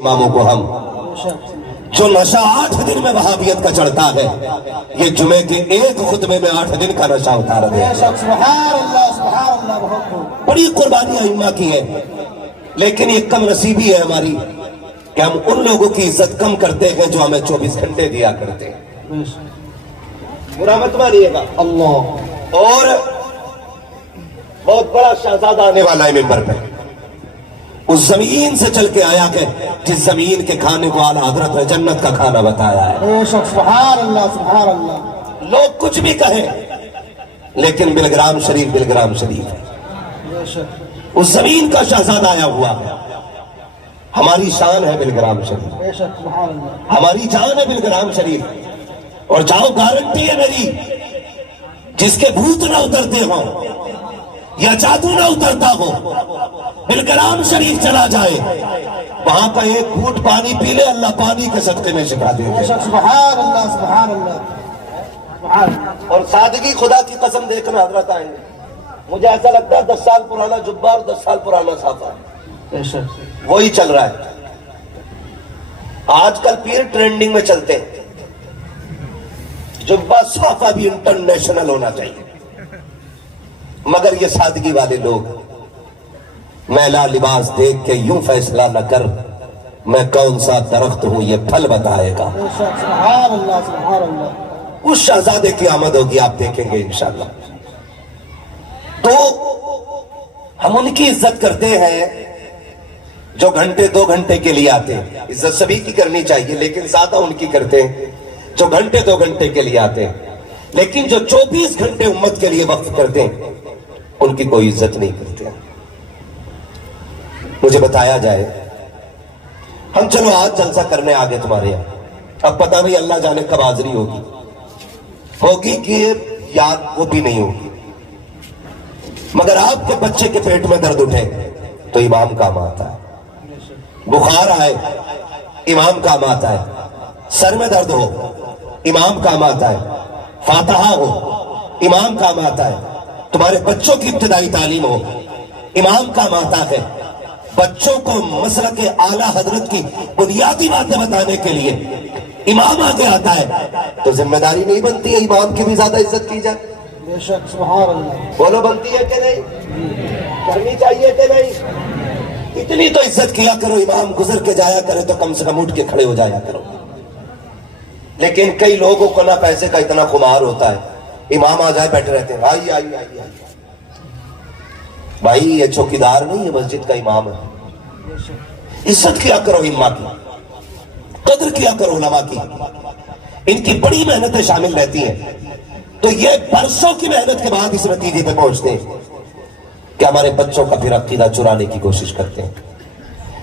اماموں کو ہم جو نشہ 8 دن میں وہابیت کا چڑھتا ہے، یہ جمعے کے ایک خطبے میں 8 دن کا نشہ اتار دے۔ بڑی قربانیاں ائمہ کی ہیں، لیکن یہ کم نصیبی ہے ہماری کہ ہم ان لوگوں کی عزت کم کرتے ہیں جو ہمیں 24 گھنٹے دیا کرتے ہیں۔ برا مت مانیے گا اللہ۔ اور بہت بڑا شہزادہ آنے والا ہے منبر پہ، اس زمین سے چل کے آیا کہ جس زمین کے کھانے کو اعلیٰ حضرت نے جنت کا کھانا بتایا ہے۔ سبحان اللہ سبحان اللہ۔ لوگ کچھ بھی کہیں لیکن بلگرام شریف بلگرام شریف ہے۔ اس زمین کا شہزادہ آیا ہوا ہے۔ ہماری شان ہے بلگرام شریف، ہماری جان ہے بلگرام شریف۔ اور جاؤ گارنٹی ہے میری، جس کے بھوت نہ اترتے ہوں یا جادو نہ اترتا ہو، بلگرام شریف چلا جائے، وہاں کا ایک گھونٹ پانی پی لے، اللہ پانی کے صدقے میں شفا دے گا۔ سبحان اللہ سبحان اللہ۔ اور سادگی خدا کی قسم دیکھنا حضرت آئیں گے، مجھے ایسا لگتا ہے 10 سال پرانا جبہ اور 10 سال پرانا صافہ وہی چل رہا ہے۔ آج کل پیر ٹرینڈنگ میں چلتے ہیں، جبہ صافہ بھی انٹرنیشنل ہونا چاہیے، مگر یہ سادگی والے لوگ میلا لباس دیکھ کے یوں فیصلہ نہ کر میں کون سا درخت ہوں یہ پھل بتائے گا۔ سبحان اللہ سبحان اللہ۔ اس شہزادے کی آمد ہوگی، آپ دیکھیں گے انشاءاللہ۔ تو ہم ان کی عزت کرتے ہیں جو گھنٹے 2 گھنٹے کے لیے آتے ہیں، عزت سبھی کی کرنی چاہیے لیکن زیادہ ان کی کرتے ہیں جو گھنٹے 2 گھنٹے کے لیے آتے ہیں، لیکن جو 24 گھنٹے امت کے لیے وقف کرتے ہیں ان کی کوئی عزت نہیں کرتے ہیں۔ مجھے بتایا جائے، ہم چلو آج جلسہ کرنے آگے تمہارے یہاں، اب پتہ نہیں اللہ جانے کب حاضری ہوگی کہ یاد وہ بھی نہیں ہوگی، مگر آپ کے بچے کے پیٹ میں درد اٹھے تو امام کام آتا ہے، بخار آئے امام کام آتا ہے، سر میں درد ہو امام کام آتا ہے، فاتحہ ہو امام کام آتا ہے، تمہارے بچوں کی ابتدائی تعلیم ہو امام کام آتا ہے، بچوں کو مسلک اعلیٰ حضرت کی بنیادی باتیں بتانے کے لیے امام آگے آتا ہے، تو ذمہ داری نہیں بنتی ہے امام کی بھی زیادہ عزت کی جائے؟ بے شک سبحان اللہ۔ بولو بنتی ہے کہ نہیں؟ کرنی چاہیے کہ نہیں؟ اتنی تو عزت کیا کرو، امام گزر کے جایا کرے تو کم سے کم اٹھ کے کھڑے ہو جایا کرو۔ لیکن کئی لوگوں کو نہ پیسے کا اتنا خمار ہوتا ہے، امام آ جائے بیٹھے رہتے ہیں، آئی آئی آئی آئی۔ بھائی یہ چوکیدار نہیں، یہ مسجد کا امام ہے۔ عزت کیا کرو امہ کی، قدر کیا کرو علماء کی، ان کی بڑی محنتیں شامل رہتی ہیں، تو یہ برسوں کی محنت کے بعد اس نتیجے پہ پہنچتے ہیں کہ ہمارے بچوں کا پھر عقیدہ چرانے کی کوشش کرتے ہیں۔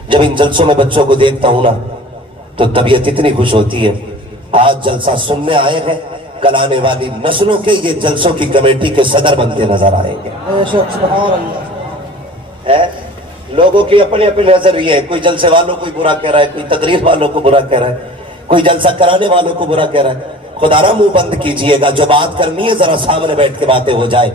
جب ان جلسوں میں بچوں کو دیکھتا ہوں نا تو طبیعت اتنی خوش ہوتی ہے۔ آج جلسہ سننے آئے ہیں، کل آنے والی نسلوں کے یہ جلسوں کی کمیٹی کے صدر بنتے نظر آئیں گے۔ سبحان اللہ۔ لوگوں کی اپنے اپنے نظریے ہے، کوئی جلسے والوں کو برا کہہ رہا ہے، کوئی تقریر والوں کو برا کہہ رہا ہے، کوئی جلسہ کرانے والوں کو برا کہہ رہا ہے۔ خدا را منہ بند کیجئے گا، جو بات کرنی ہے ذرا سامنے بیٹھ کے باتیں ہو جائے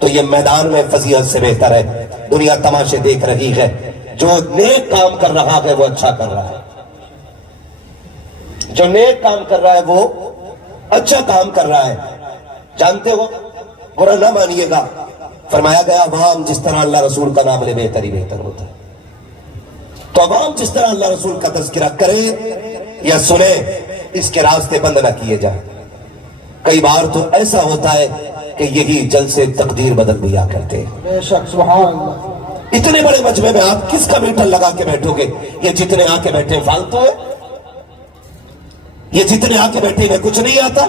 تو یہ میدان میں فضیلت سے بہتر ہے۔ دنیا تماشے دیکھ رہی ہے، جو نیک کام کر رہا ہے وہ اچھا کر رہا ہے، جو نیک کام کر رہا ہے وہ اچھا کام کر رہا ہے۔ جانتے ہو، برا نہ مانیے گا، فرمایا گیا عوام جس طرح اللہ رسول کا نام لے بہتر ہی بہتر ہوتا ہے۔ تو عوام جس طرح اللہ رسول کا تذکرہ کرے یا سنے، اس کے راستے بند نہ کیے جائیں۔ کئی بار تو ایسا ہوتا ہے کہ یہی جلسے تقدیر بدل دیا کرتے ہیں۔ بے شک سبحان اللہ۔ اتنے بڑے مجمع میں آپ کس کا میٹر لگا کے بیٹھو گے؟ یہ جتنے آ کے بیٹھے فالتو ہے، یہ جتنے آ کے بیٹھے میں کچھ نہیں آتا۔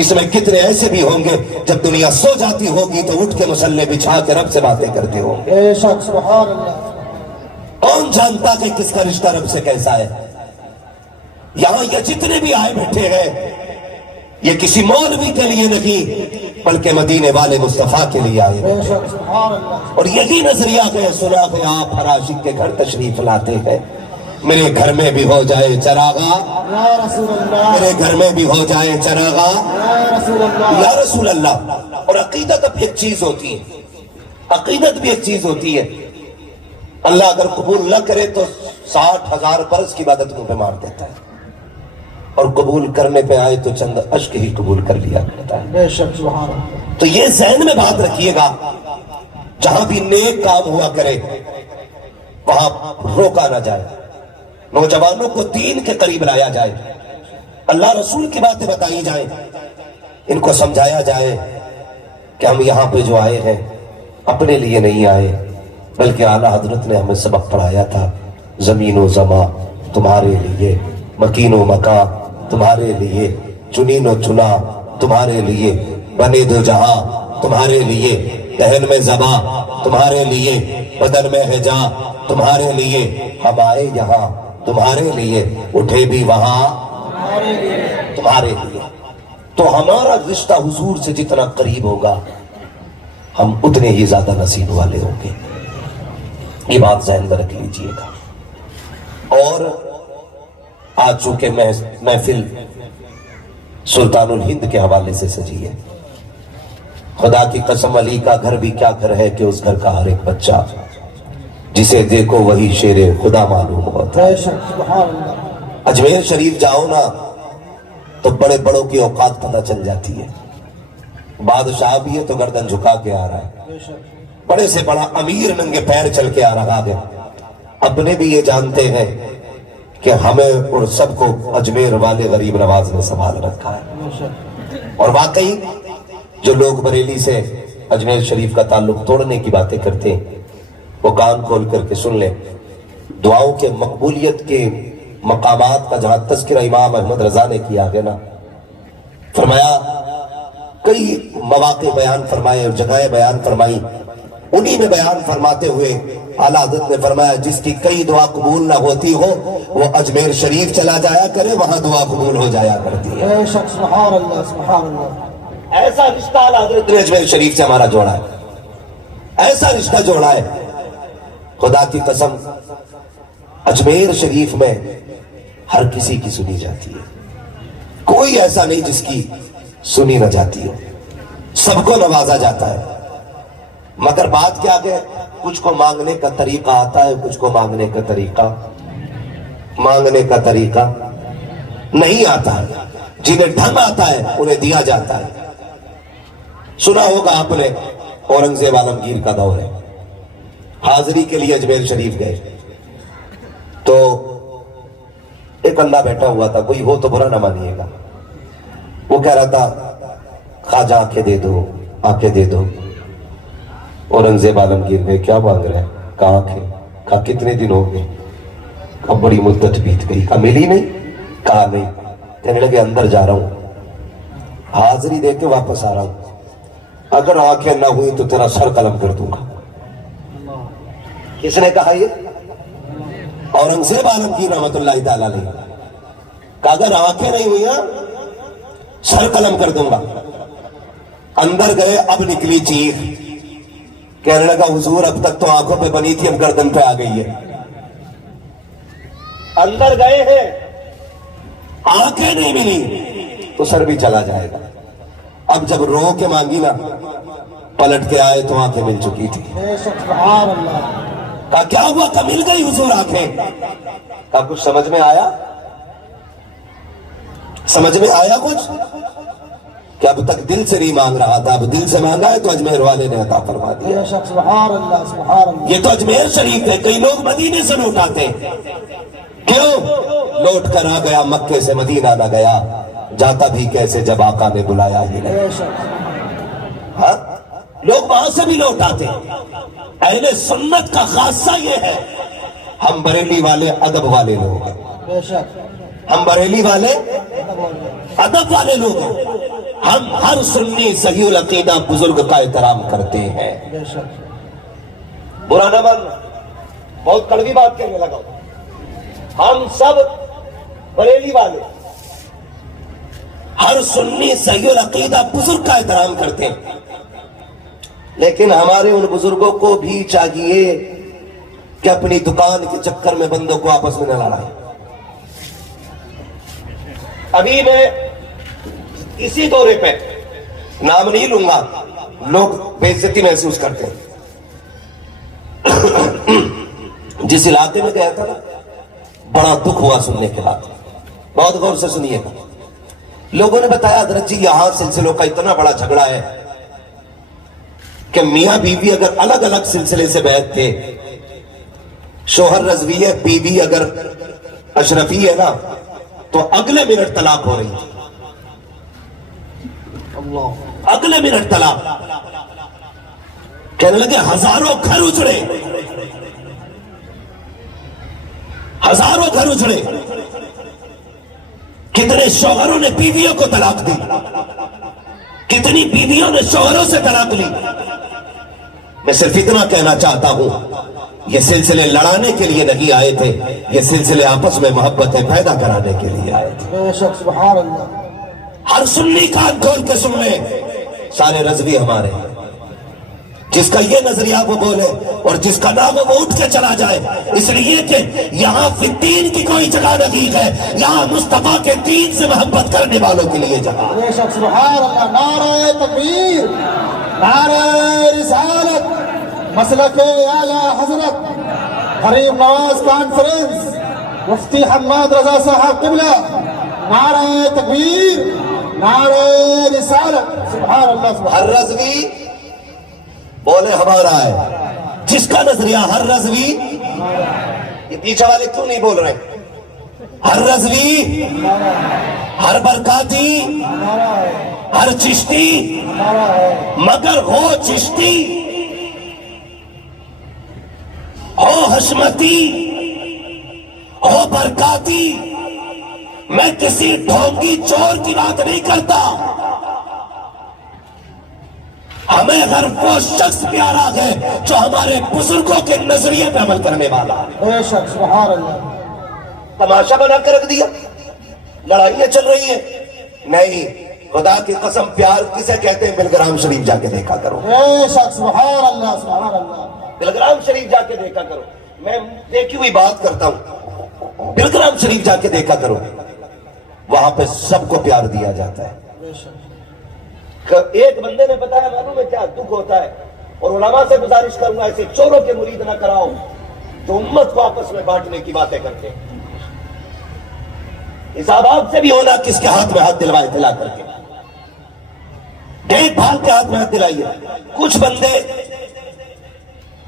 اس میں کتنے ایسے بھی ہوں گے جب دنیا سو جاتی ہوگی تو اٹھ کے مصلے بچھا کے رب سے باتیں کرتے ہوں گے۔ بے شک سبحان اللہ۔ کون جانتا کہ کس کا رشتہ رب سے کیسا ہے؟ یہاں یہ جتنے بھی آئے بیٹھے ہیں یہ کسی مولوی کے لیے نہیں بلکہ مدینے والے مصطفیٰ کے لیے آئے بے ہیں، شک سبحان اللہ۔ اور یہی نظریہ ہے سنا کہ آپ ہر عاشق کے گھر تشریف لاتے ہیں۔ میرے گھر میں بھی ہو جائے چراغا، یا رسول اللہ، میرے گھر میں بھی ہو جائے چراغا، یا رسول اللہ، یا رسول اللہ۔ اور عقیدت اب ایک چیز ہوتی ہے، عقیدت بھی ایک چیز ہوتی ہے۔ اللہ اگر قبول نہ کرے تو 60,000 برس کی عبادت منہ پہ مار دیتا ہے، اور قبول کرنے پہ آئے تو چند اشک ہی قبول کر لیا کرتا ہے۔ بے شک سبحان اللہ۔ تو یہ ذہن میں بات رکھیے گا، جہاں بھی نیک کام ہوا کرے وہاں روکا نہ جائے، نوجوانوں کو دین کے قریب لایا جائے، اللہ رسول کی باتیں بتائی جائیں، ان کو سمجھایا جائے کہ ہم یہاں پہ جو آئے ہیں اپنے لیے نہیں آئے، بلکہ اعلیٰ حضرت نے ہمیں سبق پڑھایا تھا، زمین و زماں تمہارے لیے، مکین و مکان تمہارے لیے، چنین و چنا تمہارے لیے، بنے دو جہاں تمہارے لیے، دہن میں زباں تمہارے لیے، بدن میں ہے جاں تمہارے لیے، ہم آئے یہاں تمہارے لیے، اٹھے بھی وہاں تمہارے لیے۔ تو ہمارا رشتہ حضور سے جتنا قریب ہوگا ہم اتنے ہی زیادہ نصیب والے ہوں گے، یہ بات ذہن میں رکھ لیجئے گا۔ اور آج چونکہ محفل سلطان الہند کے حوالے سے سجی ہے، خدا کی قسم علی کا گھر بھی کیا گھر ہے کہ اس گھر کا ہر ایک بچہ جسے دیکھو وہی شیر خدا معلوم ہوتا ہے۔ بے شک سبحان اللہ۔ اجمیر شریف جاؤ نا تو بڑے بڑوں کی اوقات پتہ چل جاتی ہے، بادشاہ بھی ہے تو گردن جھکا کے آ رہا ہے، بے شک بڑے سے بڑا امیر ننگے پیر چل کے آ رہا ہے، اپنے بھی یہ جانتے ہیں کہ ہمیں اور سب کو اجمیر والے غریب نواز نے سنبھال رکھا ہے۔ بے شک اور واقعی جو لوگ بریلی سے اجمیر شریف کا تعلق توڑنے کی باتیں کرتے ہیں وہ کان کھول کر کے سن لیں، دعاؤں کے مقبولیت کے مقامات کا جہاں تذکرہ امام احمد رضا نے کیا ہے نا، فرمایا کئی مواقع بیان فرمائے اور جگہیں بیان فرمائی، انہی میں بیان فرماتے ہوئے اعلیٰ حضرت نے فرمایا جس کی کئی دعا قبول نہ ہوتی ہو وہ اجمیر شریف چلا جایا کرے، وہاں دعا قبول ہو جایا کرتی ہے۔ بے شک سبحان اللہ سبحان اللہ۔ ایسا رشتہ اعلیٰ حضرت نے اجمیر شریف سے ہمارا جوڑا ہے، ایسا رشتہ جوڑا ہے، خدا کی قسم اجمیر شریف میں ہر کسی کی سنی جاتی ہے، کوئی ایسا نہیں جس کی سنی نہ جاتی ہو، سب کو نوازا جاتا ہے، مگر بات کیا کہ کچھ کو مانگنے کا طریقہ آتا ہے، کچھ کو مانگنے کا طریقہ نہیں آتا ہے، جنہیں ڈھنگ آتا ہے انہیں دیا جاتا ہے۔ سنا ہوگا آپ نے اورنگزیب عالمگیر کا دور ہے، حاضری کے لیے اجمیر شریف گئے تو ایک اندھا بیٹھا ہوا تھا، کوئی ہو تو برا نہ مانیے گا، وہ کہہ رہا تھا خواجہ آنکھیں دے دو آنکھیں دے دو۔ اورنگزیب عالمگیر نے کیا مانگ رہے ہیں؟ کہا آنکھیں۔ کہا کتنے دن ہو گئے؟ کہا بڑی مدت بیت گئی۔ کہا ملی نہیں؟ کہا نہیں۔ کہنے لگے اندر جا رہا ہوں، حاضری دے کے واپس آ رہا ہوں، اگر آنکھیں نہ ہوئی تو تیرا سر قلم کر دوں گا۔ کس نے کہا یہ؟ اورنگزیب عالمگیر رحمت اللہ تعالیٰ علیہ، کہ اگر آنکھیں نہیں ہوئی نا سر قلم کر دوں گا۔ اندر گئے، اب نکلی چیخ، کہنے لگا حضور اب تک تو آنکھوں پہ بنی تھی اب گردن پہ آ گئی ہے۔ اندر گئے ہیں، آنکھیں نہیں ملی تو سر بھی چلا جائے گا۔ اب جب رو کے مانگی نا پلٹ کے آئے تو آنکھیں مل چکی تھی۔ بے شک سبحان اللہ۔ کہا کیا ہوا؟ کہ مل گئی حضور آنکھیں۔ کہا کچھ سمجھ میں آیا؟ سمجھ میں آیا کچھ؟ کہ اب تک دل سے نہیں مانگ رہا تھا، اب دل سے مانگا ہے تو اجمیر والے نے عطا فرما دیا۔ بے شک سبحان اللہ سبحان اللہ۔ یہ تو اجمیر شریف ہے، کئی لوگ مدینے سے لوٹ آتے ہیں، کیوں؟ لوٹ کر آ گیا مکے سے مدینہ نہ گیا، جاتا بھی کیسے جب آقا نے بلایا ہی نہیں۔ بے شک ہاں لوگ وہاں سے بھی لوٹ آتے ہیں۔ اہل سنت کا خاصہ یہ ہے ہم بریلی والے ادب والے لوگ ہیں، بے شک ہم بریلی والے ادب والے لوگ ہیں، ہم ہر سنی صحیح العقیدہ بزرگ کا احترام کرتے ہیں۔ بے شک برا نہ ماننا، بہت کڑوی بات کہنے لگا، ہم سب بریلی والے ہر سنی صحیح العقیدہ بزرگ کا احترام کرتے ہیں، لیکن ہمارے ان بزرگوں کو بھی چاہیے کہ اپنی دکان کے چکر میں بندوں کو آپس میں نہ لڑائیں۔ ابھی میں اسی دورے پہ نام نہیں لوں گا، لوگ بے عزتی محسوس کرتے ہیں، جس علاقے میں گیا تھا نا بڑا دکھ ہوا سننے کے بعد. بہت غور سے سنیے گا. لوگوں نے بتایا حضرت جی یہاں سلسلوں کا اتنا بڑا جھگڑا ہے کہ میاں بیوی اگر الگ الگ سلسلے سے بیعت تھے، شوہر رضوی ہے، بیوی اگر اشرفی ہے نا، تو اگلے منٹ طلاق ہو رہی ہے. اللہ اگلے منٹ طلاق. کہنے لگے ہزاروں گھر اجڑے، ہزاروں گھر اجڑے. کتنے شوہروں نے بیویوں کو طلاق دی، کتنی بیویوں نے شوہروں سے طلاق لی. میں صرف اتنا کہنا چاہتا ہوں، یہ سلسلے لڑانے کے لیے نہیں آئے تھے، یہ سلسلے آپس میں محبتیں پیدا کرانے کے لیے آئے تھے. بے شک سبحان اللہ. ہر سنی کان کھول کے سن لے، سارے رضوی ہمارے ہیں. جس کا یہ نظریہ وہ بولے اور جس کا نام وہ اٹھ کے چلا جائے، اس لیے کہ یہاں فی الدین کی کوئی جگہ نہیں ہے، یہاں مصطفیٰ کے دین سے محبت کرنے والوں کے لیے جگہ. بے شک سبحان اللہ. نعرہ تکبیر، نعرہ رسالت، مسلک اعلی حضرت غریب نواز کانفرنس مفتی حماد رضا صاحب قبلہ. نعرہ تکبیر، نعرہ رسالت. سبحان اللہ سبحان ہر رضوی بولے ہمارا ہے. جس کا نظریہ ہر رضوی، یہ پیچھے والے کیوں نہیں بول رہے؟ ہر رضوی، ہر برکاتی، ہر چشتی، مگر ہو چشتی، ہو حشمتی، ہو برکاتی. میں کسی ڈھونگی چور کی بات نہیں کرتا. ہمیں ہر وہ شخص پیارا ہے جو ہمارے بزرگوں کے نظریے پہ عمل کرنے والا ہے. بے شک سبحان اللہ. تماشا بنا کے رکھ دیا، لڑائیاں چل رہی ہیں. نہیں، خدا کی قسم پیار کسے کہتے ہیں؟ بلگرام شریف جا کے دیکھا کرو. بے شک سبحان اللہ سبحان اللہ. بلگرام شریف جا کے دیکھا کرو. میں دیکھی ہوئی بات کرتا ہوں. بلگرام شریف جا کے دیکھا کرو، وہاں پہ سب کو پیار دیا جاتا ہے. بے شک. ایک بندے نے بتایا معلوم ہے کیا دکھ ہوتا ہے، اور علماء سے گزارش کروں گا ایسے چوروں کے مرید نہ کراؤ جو امت کو آپس میں بانٹنے کی باتیں کرتے ہیں. حساب آپ سے بھی ہونا کس کے ہاتھ میں ہاتھ دلوائے دلا کر کے. دیکھ بھال کے ہاتھ میں ہاتھ دلائیے. کچھ بندے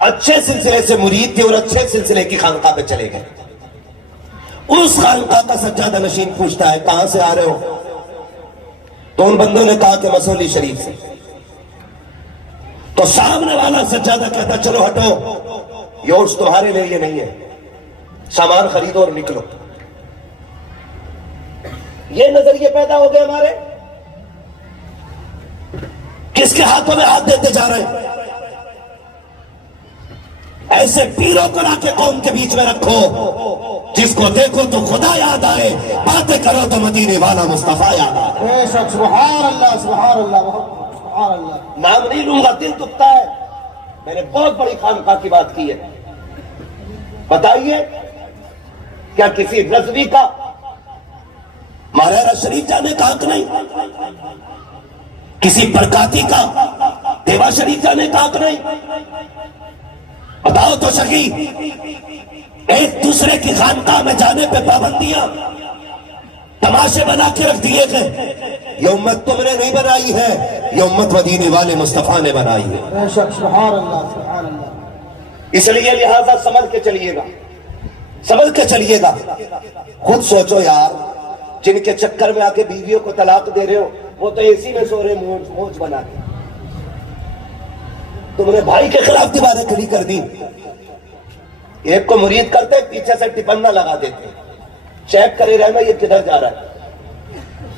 اچھے سلسلے سے مرید تھے اور اچھے سلسلے کی خانقاہ پہ چلے گئے. اس خانقاہ کا سجادہ نشین پوچھتا ہے کہاں سے آ رہے ہو؟ تو ان بندوں نے کہا کہ مسولی شریف سے. تو سامنے والا سجادہ کہتا چلو ہٹو، یہ عرس تمہارے لیے نہیں ہے، سامان خریدو اور نکلو. یہ نظریے پیدا ہو گئے ہمارے. کس کے ہاتھوں میں ہاتھ دیتے جا رہے ہیں؟ ایسے پیروں کو لا کے قوم کے بیچ میں رکھو، جس کو دیکھو تو خدا یاد آئے، باتیں کرو تو مدینے والا مصطفیٰ یاد آئے. بے شک سبحان اللہ سبحان اللہ سبحان اللہ. نام نہیں لوں گا، دل دکھتا ہے. میں نے بہت بڑی خانقاہ کی بات کی ہے. بتائیے کیا کسی رضوی کا مہاراجہ شریف جانے کا حق نہیں؟ کسی برکاتی کا دیوا شریف جانے کا حق نہیں؟ بتاؤ تو صحیح. ایک دوسرے کی خانقاہ میں جانے پہ پابندیاں، تماشے بنا کے رکھ دیے گئے. یہ امت تم نے نہیں بنائی ہے، یہ امت مدینے والے مصطفیٰ نے بنائی ہے. بے شک سبحان اللہ سبحان اللہ. اس لیے لہذا سنبھل کے چلیے گا، سنبھل کے چلیے گا. خود سوچو یار، جن کے چکر میں آ کے بیویوں کو طلاق دے رہے ہو، وہ تو اے سی میں سو رہے موج بنا کے. تم نے بھائی کے خلاف دیواریں کھڑی کر دی. ایک کو مرید کرتے پیچھے سے ٹپنا لگا دیتے، چیک کرے رہنا یہ کدھر جا رہا ہے.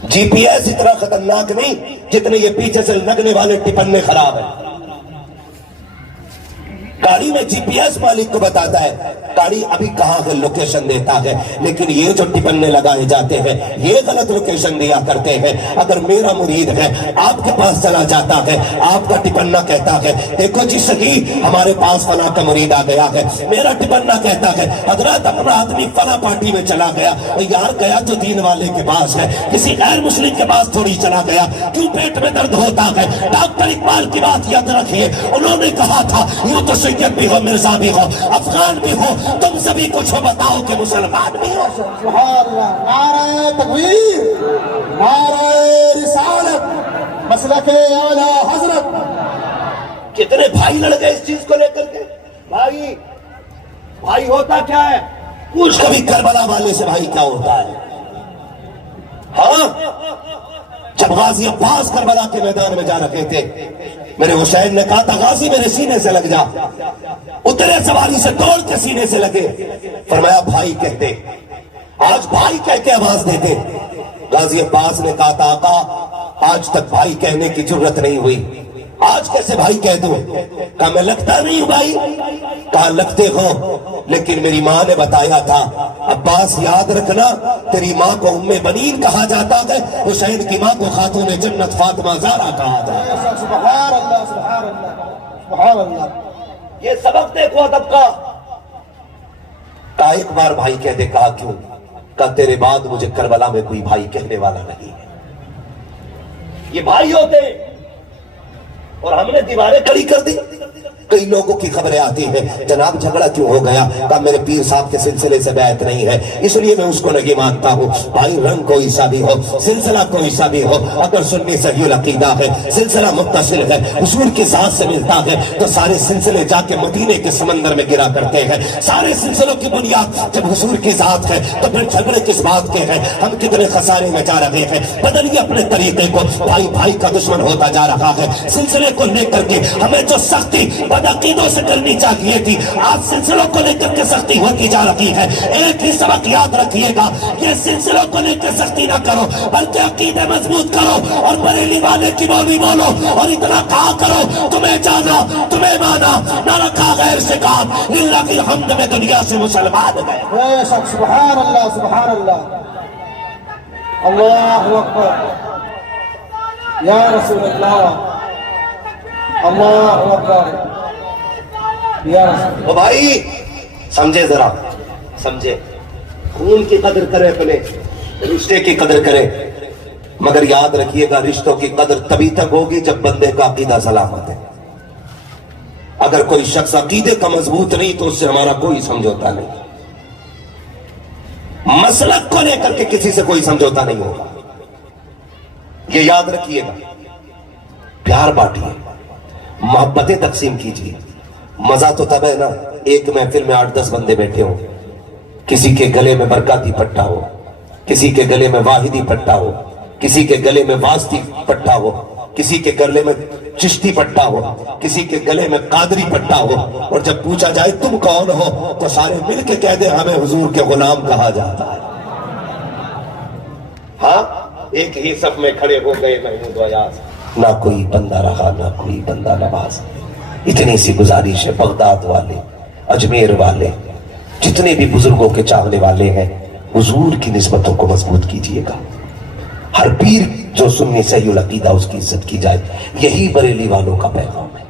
جی پی ایس اتنا خطرناک نہیں جتنے یہ پیچھے سے لگنے والے ٹپنے خراب ہیں. گاڑی میں جی پی ایس مالک کو بتاتا ہے گاڑی ابھی کہاں ہے، لوکیشن دیتا ہے، لیکن یہ جو ٹپنے لگائے جاتے ہیں یہ غلط لوکیشن دیا کرتے ہیں. اگر میرا مرید ہے آپ کے پاس چلا جاتا ہے، آپ کا ٹپنا کہتا ہے دیکھو جی صحیح ہمارے پاس فلاں کا مرید آ گیا ہے، میرا ٹپنا کہتا ہے حضرات اپنا آدمی فلاں پارٹی میں چلا گیا. یار گیا تو دین والے کے پاس ہے، کسی غیر مسلم کے پاس تھوڑی چلا گیا. کیوں پیٹ میں درد ہوتا ہے؟ ڈاکٹر اقبال کی بات یاد رکھیے، انہوں نے کہا تھا یوں تو سید بھی ہو، مرزا بھی ہو، افغان بھی ہو، تم سبھی کچھ ہو، بتاؤ کہ مسلمان بھی ہو؟ سبحان اللہ، نعرہ تکبیر، نعرہ رسالت، مسلک اعلی حضرت۔ کتنے بھائی لڑ گئے اس چیز کو لے کر کے؟ بھائی بھائی ہوتا کیا ہے؟ پوچھ کبھی کربلا والے سے بھائی کیا ہوتا ہے؟ ہاں، جب غازی عباس کربلا کے میدان میں جا رکھے تھے، میرے حسین نے کہا تھا غازی میرے سینے سے لگ جا، اترے سواری سے دوڑ کے سینے سے لگے، فرمایا بھائی کہتے، آج بھائی کہہ کے آواز دیتے۔ غازی عباس نے کہا تھا آقا آج تک بھائی کہنے کی جرت نہیں ہوئی، آج کیسے بھائی کہہ دوں؟ کہا میں لگتا نہیں ہوں بھائی؟ کہا لگتے ہو، لیکن میری ماں نے بتایا تھا، عباس یاد رکھنا تیری ماں کو ام بنین کہا جاتا ہے، حسین کی ماں کو خاتون جنت فاطمہ زہرا کہا جاتا ہے۔ سبحان اللہ، سبحان اللہ، سبحان اللہ۔ یہ سبق دیکھو ادب کا۔ کہا ایک بار بھائی کہہ دے، کہا کیوں؟ کہا تیرے بعد مجھے کربلا میں کوئی بھائی کہنے والا نہیں ہے۔ یہ بھائی ہوتے اور ہم نے دیواریں کھڑی کر دی۔ کئی لوگوں کی خبریں آتی ہیں جناب جھگڑا کیوں ہو گیا؟ کہا میرے پیر صاحب کے سلسلے سے بیعت نہیں ہے، اس لیے میں اس کو نہیں مانتا ہوں۔ بھائی رنگ کوئی سا بھی ہو، سلسلہ کوئی سا بھی ہو، اگر سنی صحیح العقیدہ ہے، سلسلہ متصل ہے، حضور کی ذات سے ملتا ہے، تو سارے سلسلے جا کے مدینے کے سمندر میں گرا کرتے ہیں۔ سارے سلسلوں کی بنیاد جب حضور کی ذات ہے تو پھر جھگڑے کس بات کے ہیں؟ ہم کتنے خسارے میں جا رہے ہیں، بدلیے اپنے طریقے کو۔ بھائی بھائی کا دشمن ہوتا جا رہا ہے، سلسلے کو لے کر کے ہمیں جو سختی بدعقیدوں سے کرنی چاہیے تھی، آج سلسلوں کو لے کر کے سختی ہوتی جا رہی ہے۔ ایک ہی سبق یاد رکھیے گا، یہ سلسلوں کو لے کر سختی نہ کرو بلکہ عقیدے مضبوط کرو، اور بریلی والے کی بولی بولو، اور اتنا کہا کرو تمہیں جانا تمہیں مانا، نہ رکھا غیر سے کام، للہ کی حمد میں دنیا سے مسلمان گئے۔ بے شک، سبحان اللہ، سبحان اللہ، اللہ اکبر، یا رسول اللہ، اللہ اکبر، یا رسول۔ او بھائی سمجھے، ذرا سمجھے، خون کی قدر کرے، اپنے رشتے کی قدر کرے، مگر یاد رکھیے گا رشتوں کی قدر تبھی تک ہوگی جب بندے کا عقیدہ سلامت ہے۔ اگر کوئی شخص عقیدے کا مضبوط نہیں تو اس سے ہمارا کوئی سمجھوتا نہیں، مسلک کو لے کر کے کسی سے کوئی سمجھوتا نہیں ہوگا، یہ یاد رکھیے گا۔ پیار بانٹیے، محبتیں تقسیم کیجیے۔ مزہ تو تب ہے نا ایک محفل میں 8-10 بندے بیٹھے ہوں، کسی کے گلے میں برکاتی پٹا ہو، کسی کے گلے میں واحدی پٹا ہو، کسی کے گلے میں واسطی پٹا ہو، کسی کے گلے میں چشتی پٹا ہو، کسی کے گلے میں قادری پٹا ہو، اور جب پوچھا جائے تم کون ہو تو سارے مل کے کہہ دیں ہمیں حضور کے غلام کہا جاتا ہے۔ ہاں، ایک ہی صف میں کھڑے ہو گئے محمود و ایاز، نہ کوئی بندہ رہا نہ کوئی بندہ نواز۔ اتنی سی گزارش ہے بغداد والے، اجمیر والے، جتنے بھی بزرگوں کے چاہنے والے ہیں، حضور کی نسبتوں کو مضبوط کیجئے گا۔ ہر پیر جو سنی صحیح العقیدہ اس کی عزت کی جائے، یہی بریلی والوں کا پیغام ہے،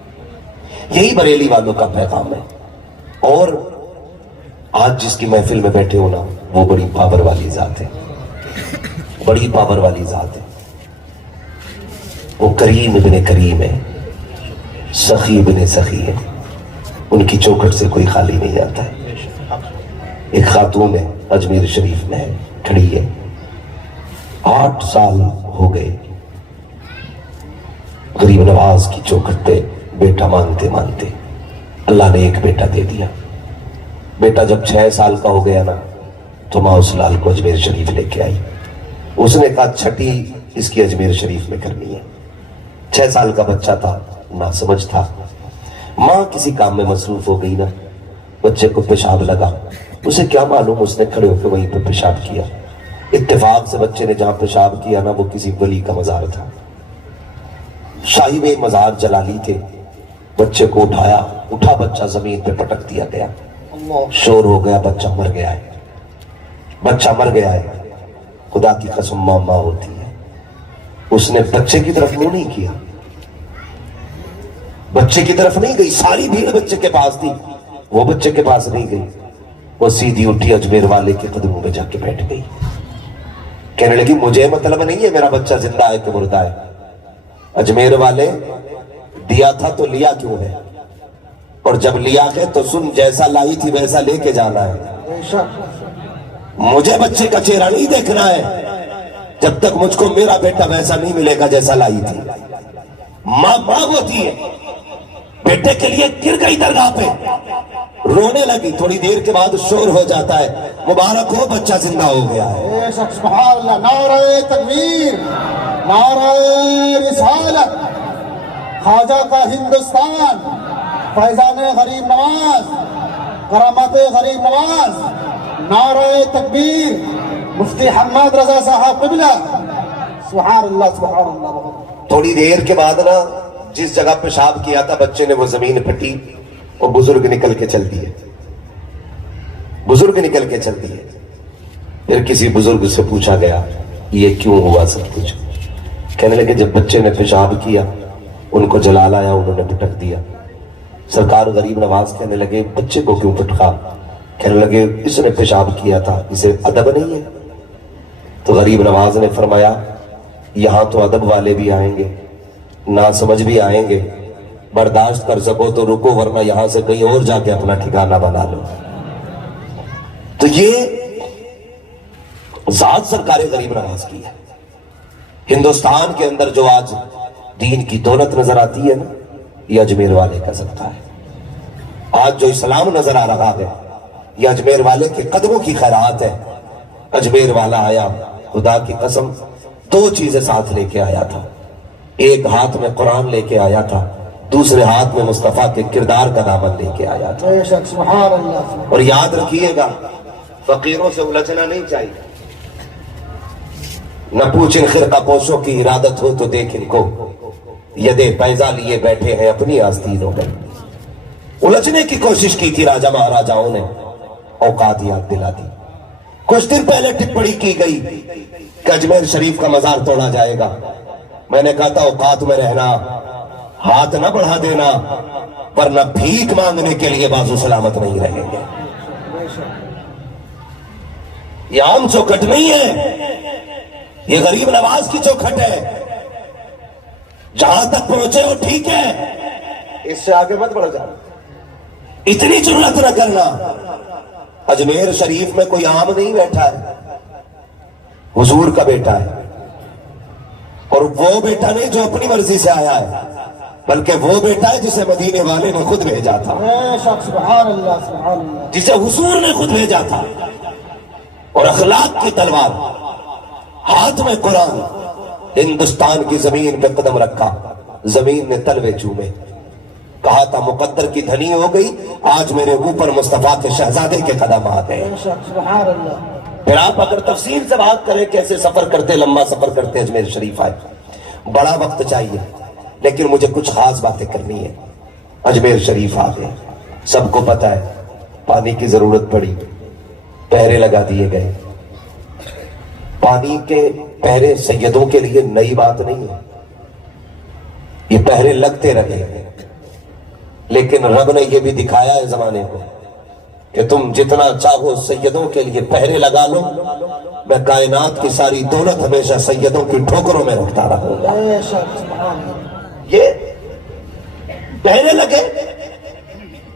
یہی بریلی والوں کا پیغام ہے۔ اور آج جس کی محفل میں بیٹھے ہو نا، وہ بڑی پاور والی ذات ہے، بڑی پاور والی ذات ہے۔ وہ کریم ابن کریم ہے، سخی ابن سخی ہے، ان کی چوکھٹ سے کوئی خالی نہیں جاتا ہے۔ ایک خاتون ہے اجمیر شریف میں ہے، کھڑی ہے، 8 سال ہو گئے غریب نواز کی چوکھٹ پہ بیٹا مانگتے مانگتے، اللہ نے ایک بیٹا دے دیا۔ بیٹا جب 6 سال کا ہو گیا نا تو ماں اس لال کو اجمیر شریف لے کے آئی، اس نے کہا چھٹی اس کی اجمیر شریف میں کرنی ہے۔ 6 سال کا بچہ تھا، نہ سمجھ تھا، ماں کسی کام میں مصروف ہو گئی نا، بچے کو پیشاب لگا، اسے کیا معلوم، اس نے کھڑے ہو کے وہیں پہ پیشاب کیا۔ اتفاق سے بچے نے جہاں پیشاب کیا نا وہ کسی ولی کا مزار تھا، صاحب مزار جلالی تھے۔ بچے کو اٹھا بچہ زمین پہ پٹک دیا گیا، شور ہو گیا، بچہ مر گیا ہے، بچہ مر گیا ہے۔ خدا کی قسم ماں ہوتی ہے، اس نے بچے کی طرف منہ نہیں کیا، بچے کی طرف نہیں گئی، ساری بھیڑ بچے کے پاس تھی، وہ بچے کے پاس نہیں گئی، وہ سیدھی اٹھی اجمیر والے کے قدموں میں جا کے بیٹھ گئی، کہنے لگی مجھے مطلب نہیں ہے میرا بچہ زندہ ہے کہ مردہ ہے، اجمیر والے دیا تھا تو لیا کیوں ہے؟ اور جب لیا ہے تو سن، جیسا لائی تھی ویسا لے کے جانا ہے. بے شک. مجھے بچے کا چہرہ نہیں دیکھنا ہے جب تک مجھ کو میرا بیٹا ویسا نہیں ملے گا جیسا لائی تھی. ماں ہوتی ہے، بیٹے کے لیے گر گئی درگاہ پہ، رونے لگی، تھوڑی دیر کے بعد شور ہو جاتا ہے، مبارک ہو بچہ زندہ ہو گیا ہے. بے شک. سبحان اللہ. نعرہ تکبیر، نعرہ رسالت. خواجہ کا ہندوستان، فیضان غریب نواز، کرامت غریب نواز. نعرہ تکبیر. مفتی حماد رضا صاحب قبلہ. سبحان اللہ سبحان اللہ. تھوڑی دیر کے بعد نا جس جگہ پیشاب کیا تھا بچے نے وہ زمین پٹی اور بزرگ نکل کے چل دیے. بزرگ نکل کے چل دیے. پھر کسی بزرگ سے پوچھا گیا یہ کیوں ہوا سب کچھ؟ کہنے لگے جب بچے نے پیشاب کیا ان کو جلال آیا، انہوں نے پٹک دیا. سرکار غریب نواز کہنے لگے بچے کو کیوں پٹکا؟ کہنے لگے اس نے پیشاب کیا تھا، اسے ادب نہیں ہے؟ تو غریب نواز نے فرمایا یہاں تو ادب والے بھی آئیں گے، نہ سمجھ بھی آئیں گے، برداشت کر سکو تو رکو ورنہ یہاں سے کہیں اور جا کے اپنا ٹھکانہ بنا لو. تو یہ ذات سرکار غریب نواز کی ہے. ہندوستان کے اندر جو آج دین کی دولت نظر آتی ہے نا، یہ اجمیر والے کا صدقہ ہے. آج جو اسلام نظر آ رہا ہے یہ اجمیر والے کے قدموں کی خیرات ہے. اجمیر والا آیا، خدا کی قسم دو چیزیں ساتھ لے کے آیا تھا. ایک ہاتھ میں قرآن لے کے آیا تھا، دوسرے ہاتھ میں مصطفیٰ کے کردار کا دامن لے کے آیا تھا. بے شک. سبحان اللہ. اور یاد رکھیے گا فقیروں سے الجھنا نہیں چاہیے. نہ پوچھیں خرقہ پوشوں کی ارادت ہو تو دیکھ ان کو، یدے پیزا لیے بیٹھے ہیں اپنی آستینوں میں. الجھنے کی کوشش کی تھی راجہ مہاراجاؤں نے، اوقات یاد دلا دی. کچھ دن پہلے ٹپڑی کی گئی کہ اجمیر شریف کا مزار توڑا جائے گا. میں نے کہا تھا اوقات میں رہنا، ہاتھ نہ بڑھا دینا ورنہ بھیک مانگنے کے لیے بازو سلامت نہیں رہیں گے. یہ عام چوکھٹ نہیں ہے، یہ غریب نواز کی چوکھٹ ہے. جہاں تک پہنچے ہو ٹھیک ہے، اس سے آگے مت بڑھ جانا. اتنی جرات نہ کرنا. اجمیر شریف میں کوئی عام نہیں بیٹھا ہے، حضور کا بیٹا ہے. اور وہ بیٹا نہیں جو اپنی مرضی سے آیا ہے، بلکہ وہ بیٹا ہے جسے مدینے والے نے خود بھیجا تھا، بے شک. سبحان اللہ سبحان اللہ. جسے حضور نے خود بھیجا تھا. اور اخلاق کی تلوار، ہاتھ میں قرآن، ہندوستان کی زمین پہ قدم رکھا، زمین نے تلوے چومے. کہا تھا مقدر کی دھنی ہو گئی، آج میرے اوپر مصطفیٰ کے شہزادے کے قدم آ گئے. بے شک. سبحان اللہ. پھر آپ اگر تفصیل سے بات کریں کیسے سفر کرتے، لمبا سفر کرتے اجمیر شریف آئے، بڑا وقت چاہیے، لیکن مجھے کچھ خاص باتیں کرنی ہے. اجمیر شریف آ گئے، سب کو پتا ہے پانی کی ضرورت پڑی، پہرے لگا دیے گئے. پانی کے پہرے سیدوں کے لیے نئی بات نہیں ہے، یہ پہرے لگتے رہے ہیں. لیکن رب نے یہ بھی دکھایا ہے زمانے کو کہ تم جتنا چاہو سیدوں کے لیے پہرے لگا لو، میں کائنات کی ساری دولت ہمیشہ سیدوں کی ٹھوکروں میں رکھتا رہوں گا. بے شک. سبحان اللہ. یہ پہرے لگے،